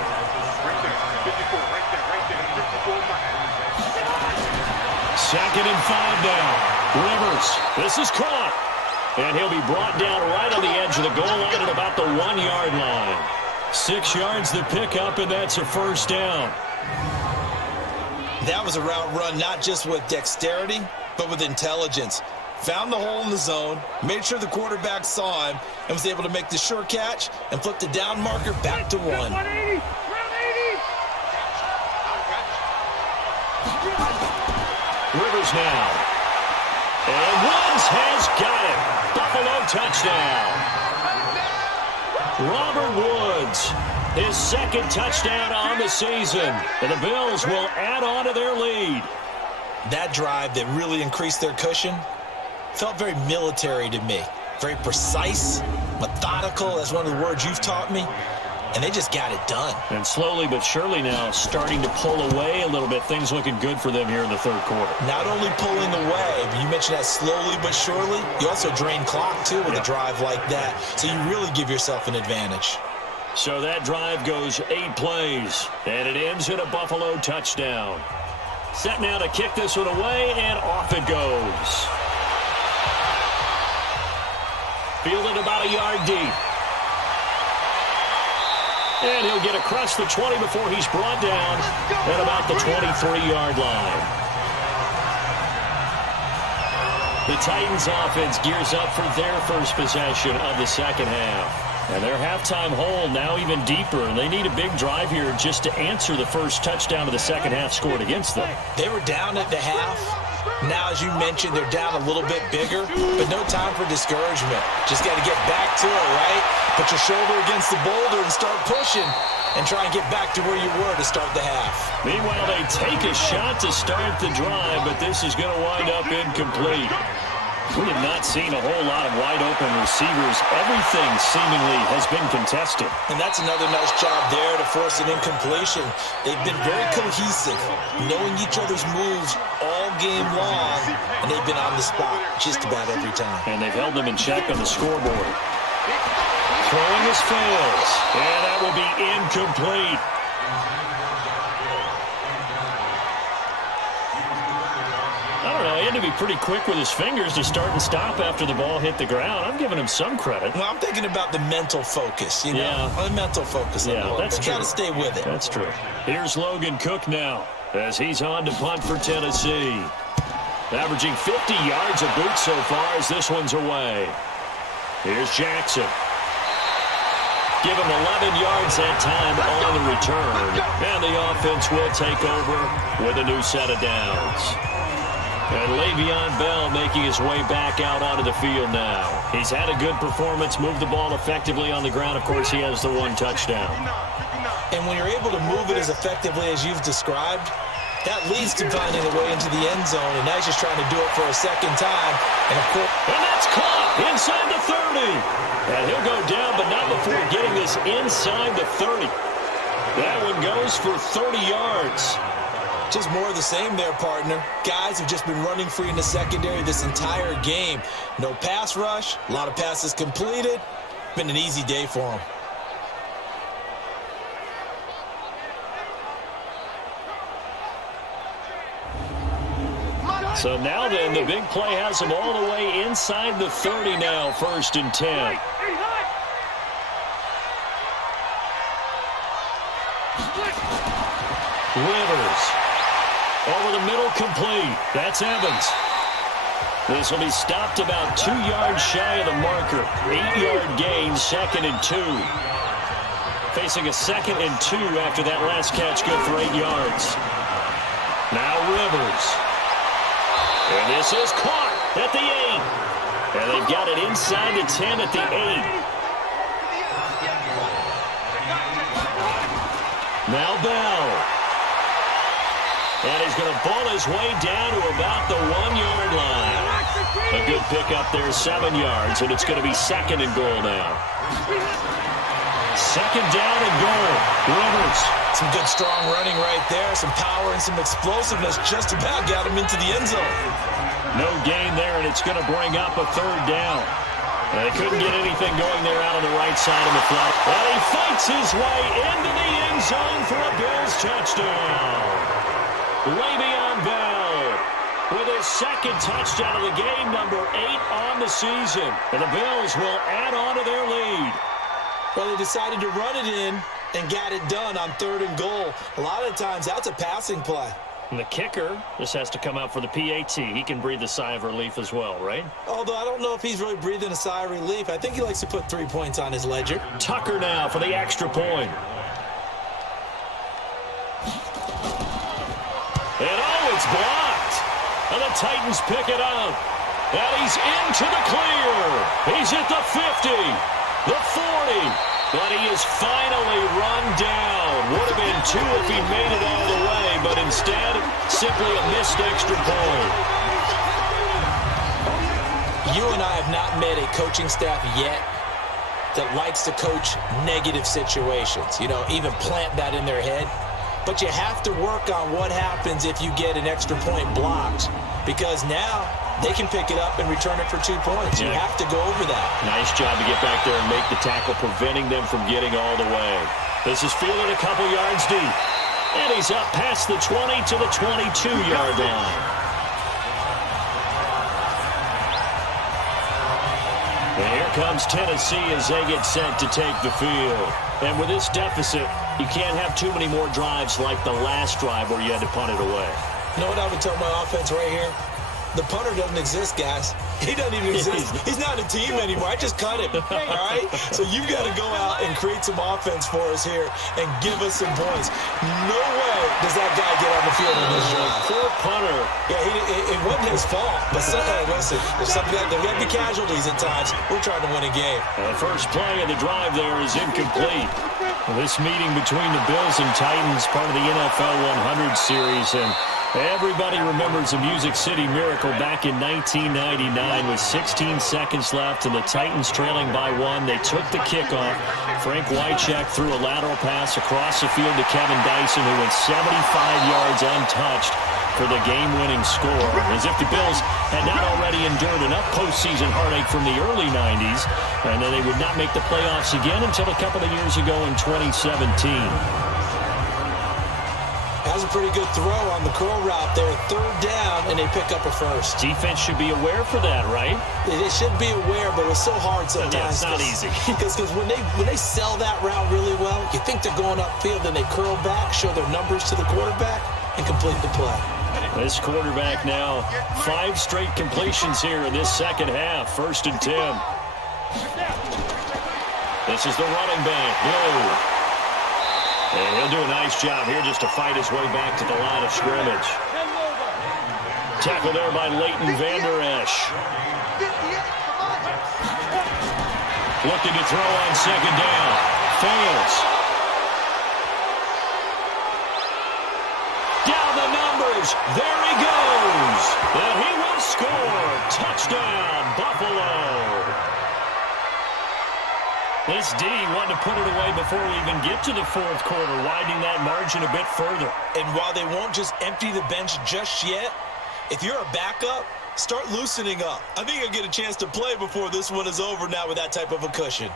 Second and 5 now. Rivers. This is caught. And he'll be brought down right on the edge of the goal line at about the 1-yard line. 6 yards the pickup, and that's a first down. That was a route run not just with dexterity, but with intelligence. Found the hole in the zone, made sure the quarterback saw him, and was able to make the sure catch and flip the down marker back to 1. Rivers now. And Woods has got it. Buffalo touchdown. Robert Woods, his 2nd touchdown on the season. And the Bills will add on to their lead. That drive that really increased their cushion felt very military to me. Very precise, methodical. That's one of the words you've taught me. And they just got it done. And slowly but surely now starting to pull away a little bit. Things looking good for them here in the third quarter. Not only pulling away, but you mentioned that slowly but surely. You also drain clock, too, with a drive like that. So you really give yourself an advantage. So that drive goes 8 plays. And it ends in a Buffalo touchdown. Set now to kick this one away, and off it goes. Fielded about a yard deep. And he'll get across the 20 before he's brought down at about the 23-yard line. The Titans offense gears up for their first possession of the second half. And their halftime hole now even deeper, and they need a big drive here just to answer the first touchdown of the second half scored against them. They were down at the half. Now, as you mentioned, they're down a little bit bigger, but no time for discouragement. Just got to get back to it, right? Put your shoulder against the boulder and start pushing and try and get back to where you were to start the half. Meanwhile, they take a shot to start the drive, but this is going to wind up incomplete. We have not seen a whole lot of wide-open receivers. Everything seemingly has been contested. And that's another nice job there to force an incompletion. They've been very cohesive, knowing each other's moves all game long, and they've been on the spot just about every time. And they've held them in check on the scoreboard. Throwing his fails, and that will be incomplete. I don't know, he had to be pretty quick with his fingers to start and stop after the ball hit the ground. I'm giving him some credit. Well, I'm thinking about the mental focus, you know? Yeah. The mental focus. Yeah, that's true. Got to stay with it. That's true. Here's Logan Cook now as he's on to punt for Tennessee. Averaging 50 yards a boot so far as this one's away. Here's Jackson. Give him 11 yards that time on the return. And the offense will take over with a new set of downs. And Le'Veon Bell making his way back out onto the field now. He's had a good performance, moved the ball effectively on the ground. Of course, he has the one touchdown. And when you're able to move it as effectively as you've described, that leads to finding a way into the end zone, and now he's just trying to do it for a second time. And, of course, and that's caught inside the 30. And he'll go down, but not before getting this inside the 30. That one goes for 30 yards. Just more of the same there, partner. Guys have just been running free in the secondary this entire game. No pass rush, a lot of passes completed. Been an easy day for them. So now then, the big play has him all the way inside the 30 now, 1st and 10. Rivers. Over the middle, complete. That's Evans. This will be stopped about 2 yards shy of the marker. 8-yard gain, 2nd and 2. Facing a 2nd and 2 after that last catch, good for 8 yards. Now Rivers. And this is caught at the 8. And they've got it inside the 10 at the 8. Now Bell. And he's going to ball his way down to about the 1-yard line. A good pickup there, 7 yards, and it's going to be 2nd and goal now. 2nd down and goal. Rivers. Some good strong running right there. Some power and some explosiveness just about got him into the end zone. No gain there, and it's going to bring up a 3rd down. They couldn't get anything going there out on the right side of the flat. And he fights his way into the end zone for a Bills touchdown. Le'Veon Bell with his 2nd touchdown of the game, number 8 on the season. And the Bills will add on to their lead. Well, they decided to run it in and got it done on 3rd and goal. A lot of times, that's a passing play. And the kicker just has to come out for the PAT. He can breathe a sigh of relief as well, right? Although I don't know if he's really breathing a sigh of relief. I think he likes to put 3 points on his ledger. Tucker now for the extra point. And oh, it's blocked. And the Titans pick it up. And he's into the clear. He's at the 50, the 40. But he is finally run down. Would have been 2 if he made it all the way, but instead, simply a missed extra point. You and I have not met a coaching staff yet that likes to coach negative situations. You know, even plant that in their head. But you have to work on what happens if you get an extra point blocked, because now they can pick it up and return it for 2 points. You have to go over that. Nice job to get back there and make the tackle, preventing them from getting all the way. This is fielded a couple yards deep. And he's up past the 20 to the 22-yard line. And here comes Tennessee as they get set to take the field. And with this deficit, you can't have too many more drives like the last drive where you had to punt it away. You know what I would tell my offense right here? The punter doesn't exist, guys. He doesn't even exist. He's not a team anymore. I just cut him, all right? So you've got to go out and create some offense for us here and give us some points. No way does that guy get on the field in this drive. Poor punter. Yeah, it wasn't his fault. But hey, listen, there's got to be casualties at times. We're trying to win a game. The first play of the drive there is incomplete. This meeting between the Bills and Titans, part of the NFL 100 series, and everybody remembers the Music City Miracle back in 1999 with 16 seconds left and the Titans trailing by 1. They took the kickoff. Frank Wycheck threw a lateral pass across the field to Kevin Dyson, who went 75 yards untouched for the game-winning score. As if the Bills had not already endured enough postseason heartache from the early 90s, and then they would not make the playoffs again until a couple of years ago in 2017. That was a pretty good throw on the curl route there. Third down, and they pick up a first. Defense should be aware for that, right? They should be aware, but it's so hard sometimes. Yeah, it's not easy. Because when they sell that route really well, you think they're going upfield, then they curl back, show their numbers to the quarterback, and complete the play. This quarterback now, 5 straight completions here in this second half. 1st and 10. This is the running back, Blue. And he'll do a nice job here just to fight his way back to the line of scrimmage. Tackle there by Leighton Vander Esch. Looking to throw on second down. Fails. Down the numbers. There he goes. And he will score. Touchdown, Buffalo. This D wanted to put it away before we even get to the fourth quarter, widening that margin a bit further. And while they won't just empty the bench just yet, if you're a backup, start loosening up. I think you'll get a chance to play before this one is over now with that type of a cushion.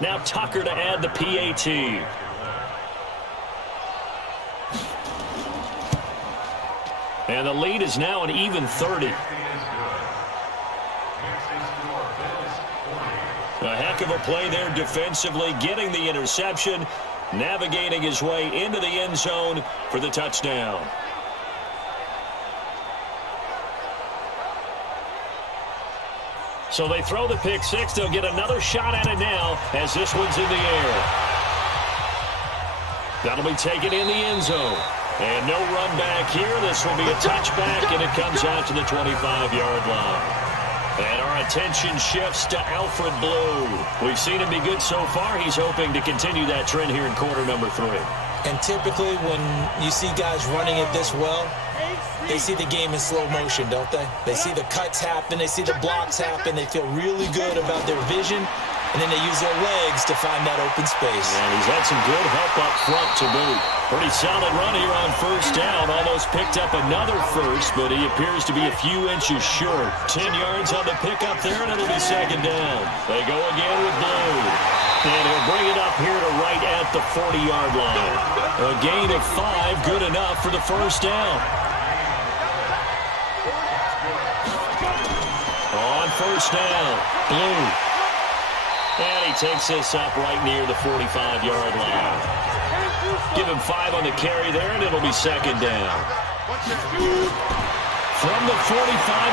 Now Tucker to add the PAT. And the lead is now an even 30. A heck of a play there defensively, getting the interception, navigating his way into the end zone for the touchdown. So they throw the pick six. They'll get another shot at it now as this one's in the air. That'll be taken in the end zone. And no run back here. This will be a touchback, and it comes out to the 25-yard line. And our attention shifts to Alfred Blue. We've seen him be good so far. He's hoping to continue that trend here in quarter number 3. And typically when you see guys running it this well, they see the game in slow motion, don't they? They see the cuts happen. They see the blocks happen. They feel really good about their vision. And then they use their legs to find that open space. And he's had some good help up front to boot. Pretty solid run here on first down. Almost picked up another first, but he appears to be a few inches short. 10 yards on the pickup there, and it'll be second down. They go again with Blue. And he'll bring it up here to right at the 40-yard line. A gain of 5, good enough for the first down. On first down, Blue. And he takes this up right near the 45-yard line. Give him 5 on the carry there, and it'll be second down. From the 45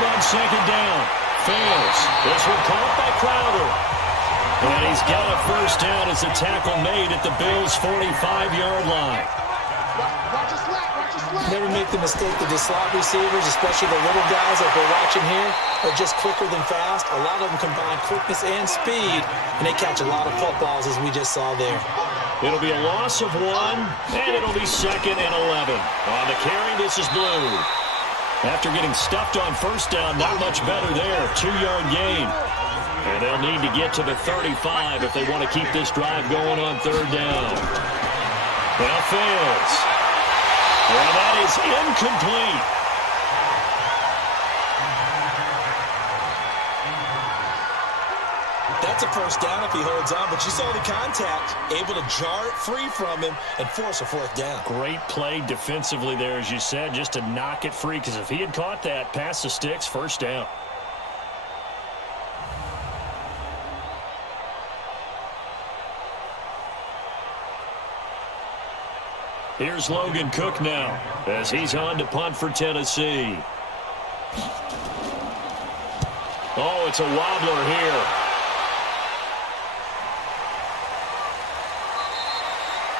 on second down. Fails. This one caught by Crowder. And he's got a first down as a tackle made at the Bills' 45-yard line. Never make the mistake that the slot receivers, especially the little guys like we're watching here, are just quicker than fast. A lot of them combine quickness and speed, and they catch a lot of footballs, as we just saw there. It'll be a loss of 1, and it'll be second and 11. On the carry, this is Blue. After getting stuffed on first down, not much better there. 2-yard gain. And they'll need to get to the 35 if they want to keep this drive going on third down. Well, fails. And that is incomplete. That's a first down if he holds on, but you saw the contact, able to jar it free from him and force a fourth down. Great play defensively there, as you said, just to knock it free, because if he had caught that, past the sticks, first down. Here's Logan Cook now as he's on to punt for Tennessee. Oh, it's a wobbler here.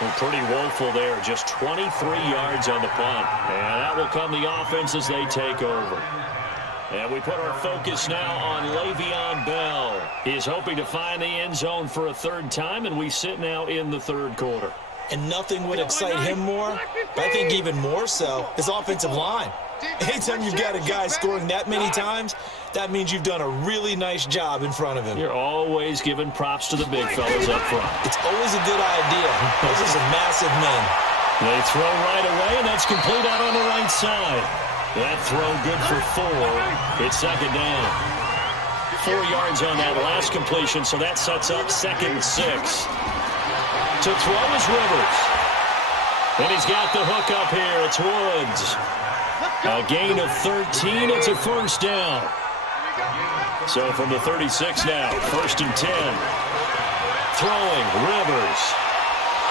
Well, pretty woeful there. Just 23 yards on the punt. And that will come the offense as they take over. And we put our focus now on Le'Veon Bell. He's hoping to find the end zone for a third time, and we sit now in the third quarter. And nothing would excite him more, but I think even more so, his offensive line. Anytime you've got a guy scoring that many times, that means you've done a really nice job in front of him. You're always giving props to the big fellas up front. It's always a good idea. Those are some massive men. They throw right away, and that's complete out on the right side. That throw good for 4. It's second down. 4 yards on that last completion, so that sets up 2nd and 6. To throw is Rivers. And he's got the hook up here. It's Woods. A gain of 13. It's a first down. So from the 36 now, 1st and 10. Throwing, Rivers.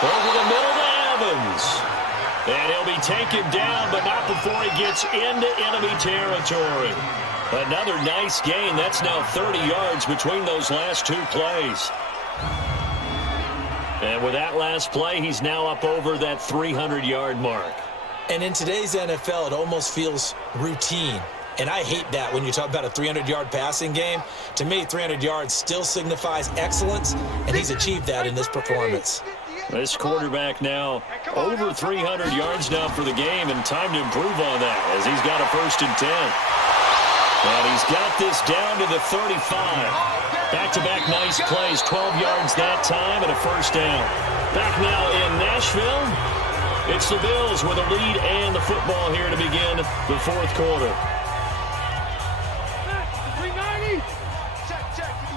Over the middle to Evans. And he'll be taken down, but not before he gets into enemy territory. Another nice gain. That's now 30 yards between those last 2 plays. And with that last play, he's now up over that 300-yard mark. And in today's NFL, it almost feels routine. And I hate that when you talk about a 300-yard passing game. To me, 300 yards still signifies excellence, and he's achieved that in this performance. This quarterback now over 300 yards now for the game, and time to improve on that as he's got a 1st and 10. And he's got this down to the 35. Back-to-back nice plays, 12 yards that time and a first down. Back now in Nashville. It's the Bills with a lead and the football here to begin the 4th quarter. 390. Check,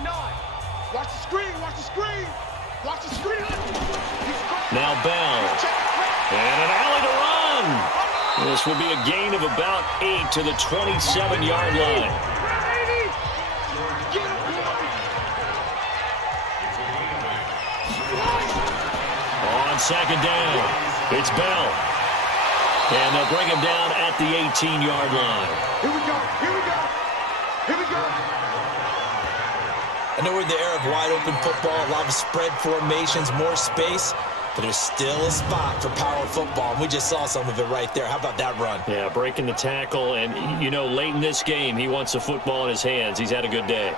9. Watch the screen, watch the screen. Watch the screen. Now Bell. And an alley to run. This will be a gain of about 8 to the 27-yard line. On second down, it's Bell. And they'll bring him down at the 18-yard line. Here we go, here we go, here we go. I know we're in the era of wide-open football, a lot of spread formations, more space, but there's still a spot for power football, and we just saw some of it right there. How about that run? Yeah, breaking the tackle, and, you know, late in this game, he wants the football in his hands. He's had a good day.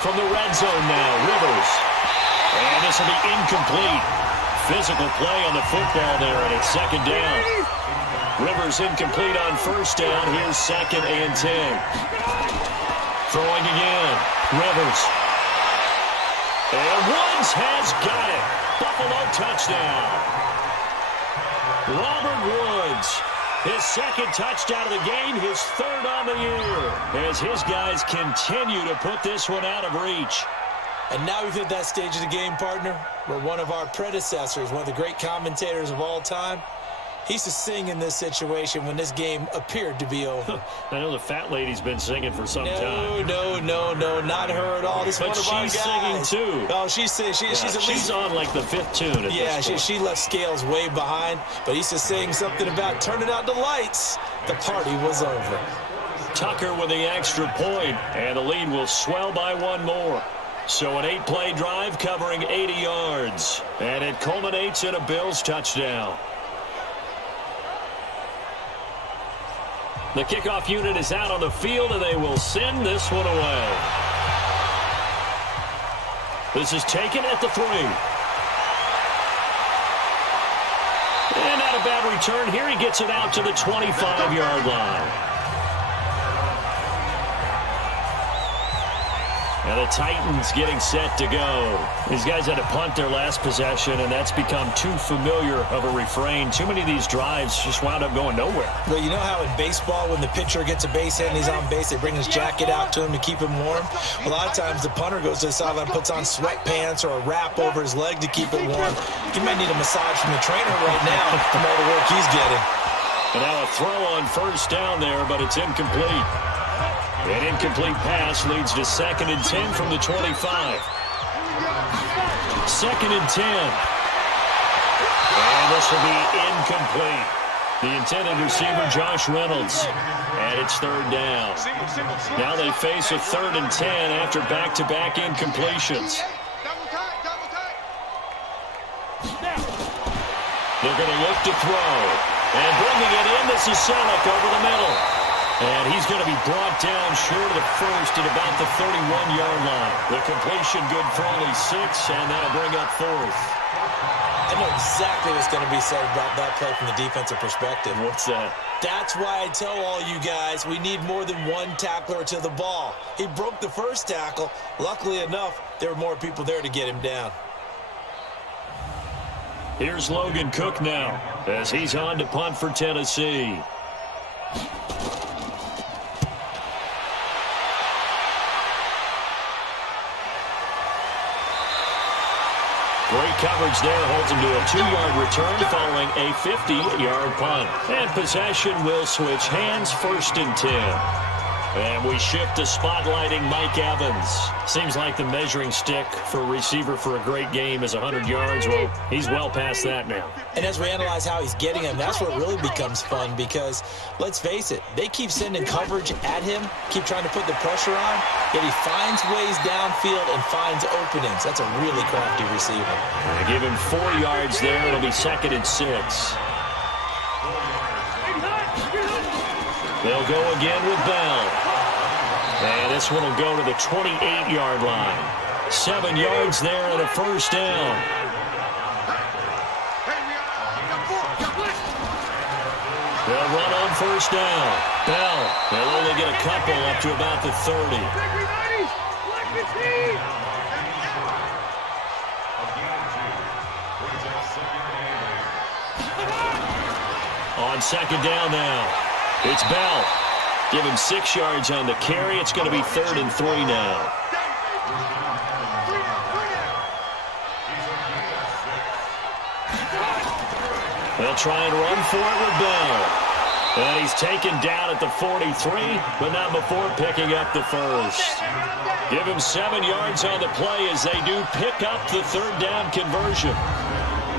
From the red zone now, Rivers. And this will be incomplete. Physical play on the football there, and it's second down. Rivers incomplete on first down. Here's 2nd and 10. Throwing again. Rivers. And Woods has got it. Buffalo touchdown. Robert Woods. His 2nd touchdown of the game, his 3rd on the year, as his guys continue to put this one out of reach. And now we've hit that stage of the game, partner, where one of our predecessors, one of the great commentators of all time, he used to sing in this situation when this game appeared to be over. I know the fat lady's been singing for some time. No, not her at all. This is one of our guys. But she's singing, too. Oh, she's at least on, like, the 5th tune at this point. She left Scales way behind, but he used to sing something about turning out the lights. The party was over. Tucker with the extra point, and the lead will swell by 1 more. So an 8-play drive covering 80 yards, and it culminates in a Bills touchdown. The kickoff unit is out on the field, and they will send this one away. This is taken at the 3. And not a bad return here. He gets it out to the 25-yard line. And the Titans getting set to go. These guys had to punt their last possession, and that's become too familiar of a refrain. Too many of these drives just wound up going nowhere. Well, you know how in baseball, when the pitcher gets a base hit and he's on base, they bring his jacket out to him to keep him warm? A lot of times the punter goes to the sideline, puts on sweatpants or a wrap over his leg to keep it warm. He might need a massage from the trainer right now from all the work he's getting. And now a throw on first down there, but it's incomplete. An incomplete pass leads to 2nd and 10 from the 25. 2nd and 10. And this will be incomplete. The intended receiver, Josh Reynolds. And it's 3rd down. Now they face a 3rd and 10 after back-to-back incompletions. They're going to look to throw. And bringing it in, this is Selleck over the middle. And he's going to be brought down short of the first at about the 31-yard line. The completion good for only 6, and that'll bring up 4th. I know exactly what's going to be said about that play from the defensive perspective. What's that? That's why I tell all you guys we need more than one tackler to the ball. He broke the first tackle. Luckily enough, there were more people there to get him down. Here's Logan Cook now as he's on to punt for Tennessee. Great coverage there, holds him to a 2-yard return following a 50-yard punt. And possession will switch hands, 1st and 10. And we shift to spotlighting Mike Evans. Seems like the measuring stick for a receiver for a great game is 100 yards. Well, he's well past that now. And as we analyze how he's getting him, that's what really becomes fun because, let's face it, they keep sending coverage at him, keep trying to put the pressure on, yet he finds ways downfield and finds openings. That's a really crafty receiver. They give him 4 yards there. It'll be 2nd and 6. They'll go again with Bell. And this one will go to the 28-yard line. 7 yards there and a 1st down. They'll run on 1st down. Bell, they'll only get a couple up to about the 30. On 2nd down now. It's Bell. Give him 6 yards on the carry. It's going to be 3rd and 3 now. They'll try and run for it with Bell. And he's taken down at the 43, but not before picking up the 1st. Give him 7 yards on the play as they do pick up the 3rd down conversion.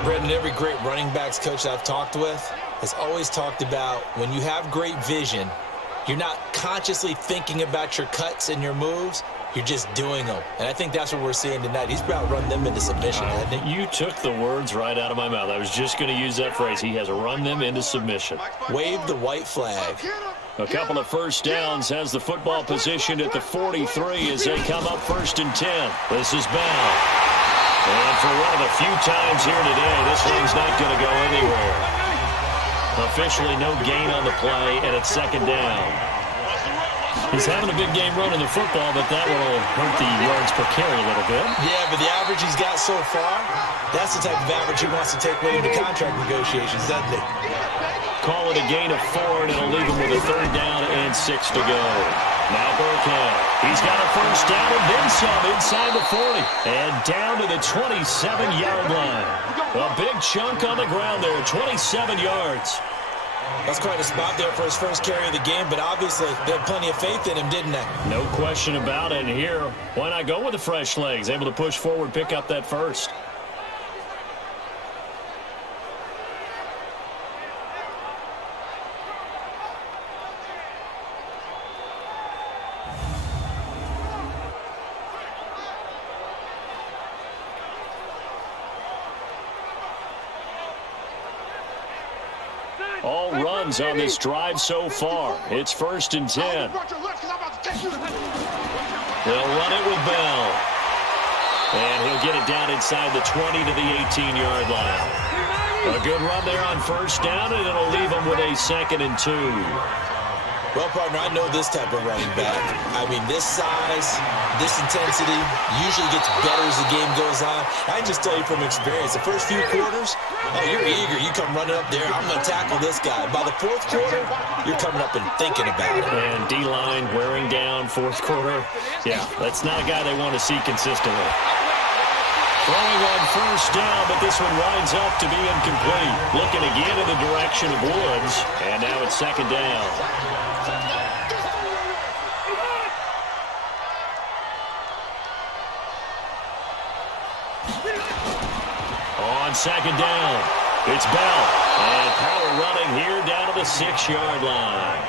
Brendan, every great running backs coach I've talked with has always talked about when you have great vision, you're not consciously thinking about your cuts and your moves. You're just doing them. And I think that's what we're seeing tonight. He's about run them into submission, hasn't he? You took the words right out of my mouth. I was just going to use that phrase. He has run them into submission. Wave the white flag. A couple of 1st downs, has the football positioned at the 43 as they come up 1st and 10. This is Bell. And for one of the few times here today, this one's not going to go anywhere. Officially no gain on the play, and it's 2nd down. He's having a big game running the football, but that will hurt the yards per carry a little bit. Yeah, but the average he's got so far, that's the type of average he wants to take with him to contract negotiations, doesn't he? Call it a gain of 4, and it'll leave him with a 3rd down and 6 to go. Now Burkhead. He's got a 1st down and then some inside the 40. And down to the 27-yard line. A big chunk on the ground there, 27 yards. That's quite a spot there for his first carry of the game, but obviously they had plenty of faith in him, didn't they? No question about it. And here, why not go with the fresh legs? Able to push forward, pick up that 1st. All runs on this drive so far. It's 1st and 10. They'll run it with Bell. And he'll get it down inside the 20 to the 18-yard line. A good run there on 1st down, and it'll leave him with a 2nd and 2. Well, partner, I know this type of running back. I mean, this size, this intensity usually gets better as the game goes on. I can just tell you from experience, the first few quarters, oh, you're eager. You come running up there, I'm going to tackle this guy. By the 4th quarter, you're coming up and thinking about it. And D-line wearing down 4th quarter. Yeah, that's not a guy they want to see consistently. Throwing on first down, but this one winds up to be incomplete. Looking again in the direction of Woods, and now it's second down. On second down, it's Bell. And power running here down to the 6-yard line.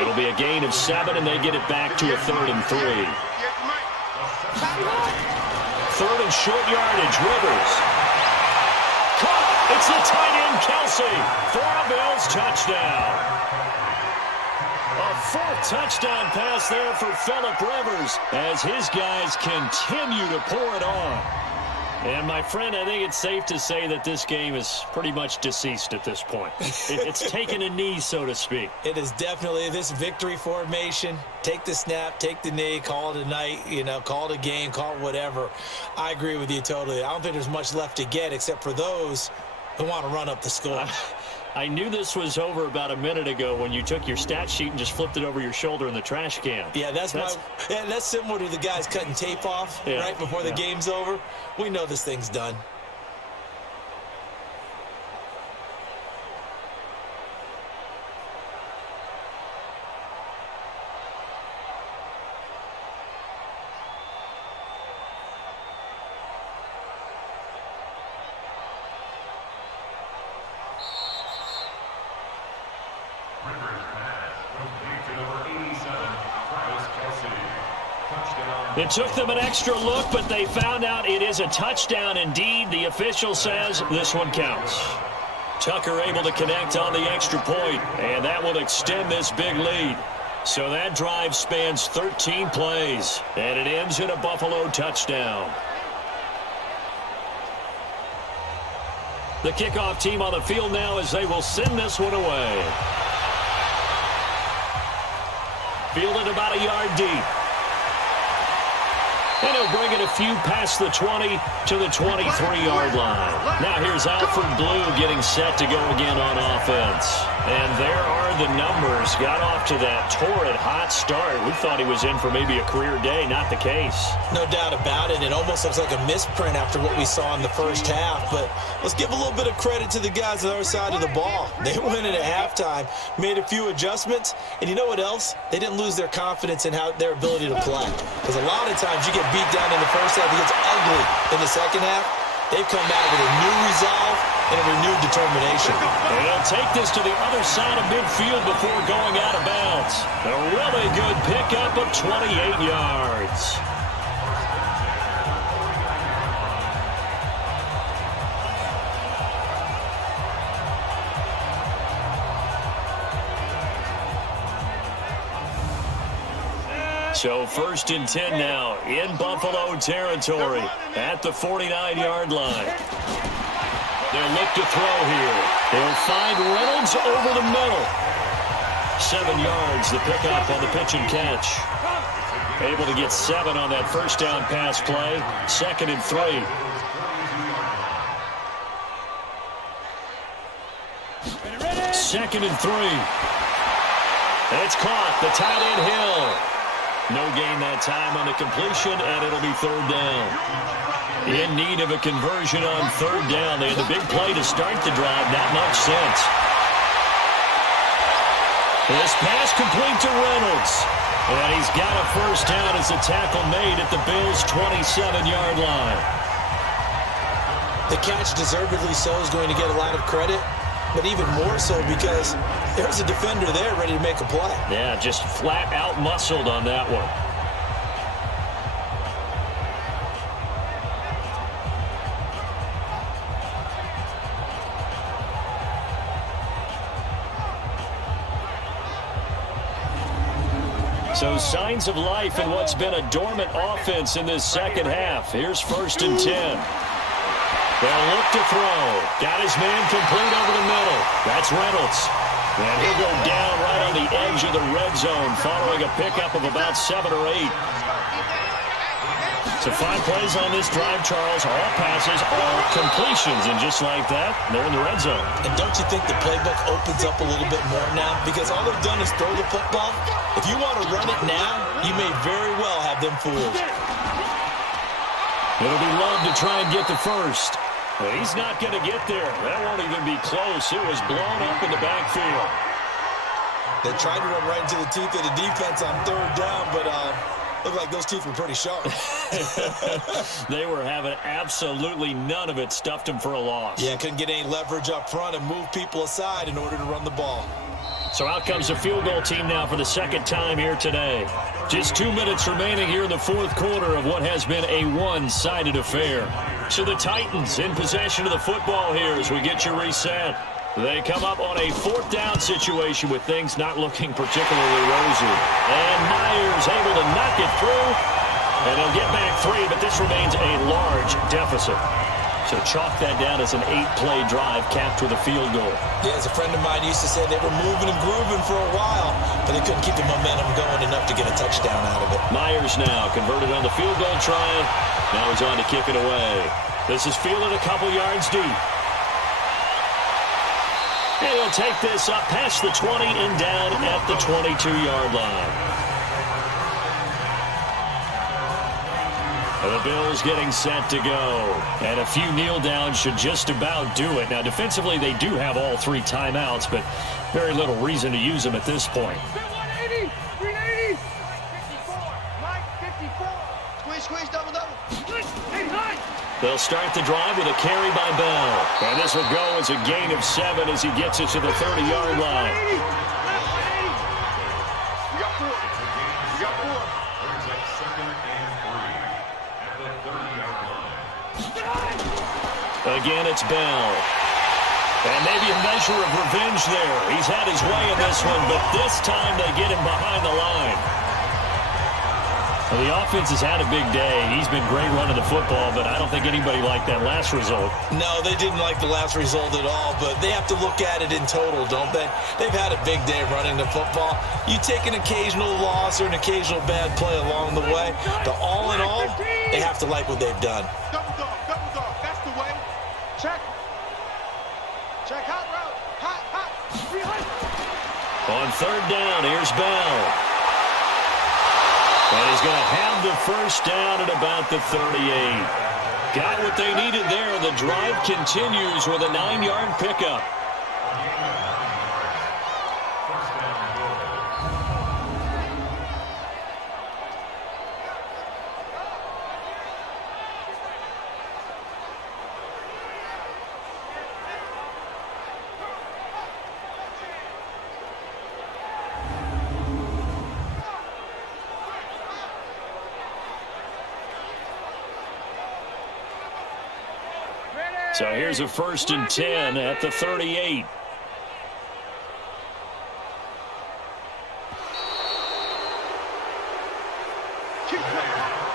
It'll be a gain of 7, and they get it back to a 3rd and 3. Third and short yardage, Rivers. Caught! It's the tight end, Kelsey, for a Bills touchdown. A 4th touchdown pass there for Phillip Rivers as his guys continue to pour it on. And, my friend, I think it's safe to say that this game is pretty much deceased at this point. It's taken a knee, so to speak. It is definitely this victory formation. Take the snap, take the knee, call it a night, call it a game, call it whatever. I agree with you totally. I don't think there's much left to get except for those who want to run up the score. I knew this was over about a minute ago when you took your stat sheet and just flipped it over your shoulder in the trash can. Yeah, that's similar to the guys cutting tape off right before the game's over. We know this thing's done. It took them an extra look, but they found out it is a touchdown indeed. The official says this one counts. Tucker able to connect on the extra point, and that will extend this big lead. So that drive spans 13 plays, and it ends in a Buffalo touchdown. The kickoff team on the field now as they will send this one away. Fielded about a yard deep. And he'll bring it a few past the 20 to the 23-yard line. Now here's Alfred Blue getting set to go again on offense. And there are the numbers. Got off to that torrid hot start. We thought he was in for maybe a career day. Not the case. No doubt about it. It almost looks like a misprint after what we saw in the first half. But let's give a little bit of credit to the guys on the other side of the ball. They went in at halftime, made a few adjustments. And you know what else? They didn't lose their confidence in their ability to play. Because a lot of times you get beat down in the first half, it gets ugly in the second half. They've come back with a new resolve and a renewed determination. And they'll take this to the other side of midfield before going out of bounds. A really good pickup of 28 yards. So 1st and 10 now in Buffalo territory at the 49-yard line. They'll look to throw here. They'll find Reynolds over the middle. 7 yards, the pickup on the pitch and catch. Able to get 7 on that first down pass play. 2nd and 3. Second and 3. It's caught. The tight end Hill. No gain that time on the completion, and it'll be 3rd down. In need of a conversion on 3rd down. They had the big play to start the drive. Not much sense. This pass complete to Reynolds. And he's got a first down as a tackle made at the Bills' 27-yard line. The catch, deservedly so, is going to get a lot of credit. But even more so because there's a defender there ready to make a play. Yeah, just flat out muscled on that one. So signs of life in what's been a dormant offense in this second half. Here's 1st and 10. They'll look to throw. Got his man complete over the middle. That's Reynolds. And he'll go down right on the edge of the red zone following a pickup of about 7 or 8. So 5 plays on this drive, Charles. All passes, all completions. And just like that, they're in the red zone. And don't you think the playbook opens up a little bit more now? Because all they've done is throw the football. If you want to run it now, you may very well have them fooled. It'll be Love to try and get the first. But he's not going to get there. That won't even be close. It was blown up in the backfield. They tried to run right into the teeth of the defense on third down, but looked like those teeth were pretty sharp. They were having absolutely none of it. Stuffed him for a loss. Yeah, couldn't get any leverage up front and move people aside in order to run the ball. So out comes the field goal team now for the second time here today. Just 2 minutes remaining here in the fourth quarter of what has been a one-sided affair. So the Titans in possession of the football here as we get you reset. They come up on a fourth down situation with things not looking particularly rosy. And Myers able to knock it through. And he'll get back 3, but this remains a large deficit. So chalk that down as an 8-play drive capped with a field goal. Yeah, as a friend of mine used to say, they were moving and grooving for a while, but they couldn't keep the momentum going enough to get a touchdown out of it. Myers now converted on the field goal try. Now he's on to kick it away. This is fielded a couple yards deep. And he'll take this up past the 20 and down at the 22-yard line. The Bills getting set to go. And a few kneel downs should just about do it. Now, defensively, they do have all 3 timeouts, but very little reason to use them at this point. 180, 380, 54, squeeze, double. They'll start the drive with a carry by Bell. And this will go as a gain of 7 as he gets it to the 30-yard line. We got 4. Again, it's Bell. And maybe a measure of revenge there. He's had his way in this one, but this time they get him behind the line. Well, the offense has had a big day. He's been great running the football, but I don't think anybody liked that last result. No, they didn't like the last result at all, but they have to look at it in total, don't they? They've had a big day running the football. You take an occasional loss or an occasional bad play along the way, but all in all, they have to like what they've done. Double dog. That's the way. Check, hot route. Hot. On third down, here's Bell. And he's going to have the first down at about the 38. Got what they needed there. The drive continues with a 9-yard pickup. So here's a 1st and 10 at the 38.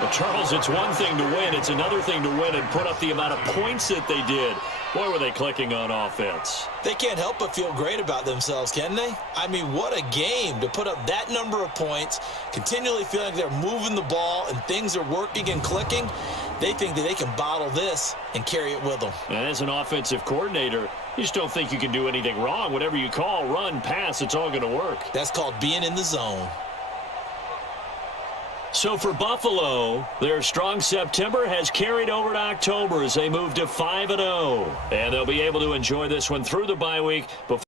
Well, Charles, it's one thing to win. It's another thing to win and put up the amount of points that they did. Boy, were they clicking on offense. They can't help but feel great about themselves, can they? I mean, what a game to put up that number of points, continually feeling like they're moving the ball and things are working and clicking. They think that they can bottle this and carry it with them. And as an offensive coordinator, you just don't think you can do anything wrong. Whatever you call, run, pass, it's all going to work. That's called being in the zone. So for Buffalo, their strong September has carried over to October as they move to 5-0. And they'll be able to enjoy this one through the bye week before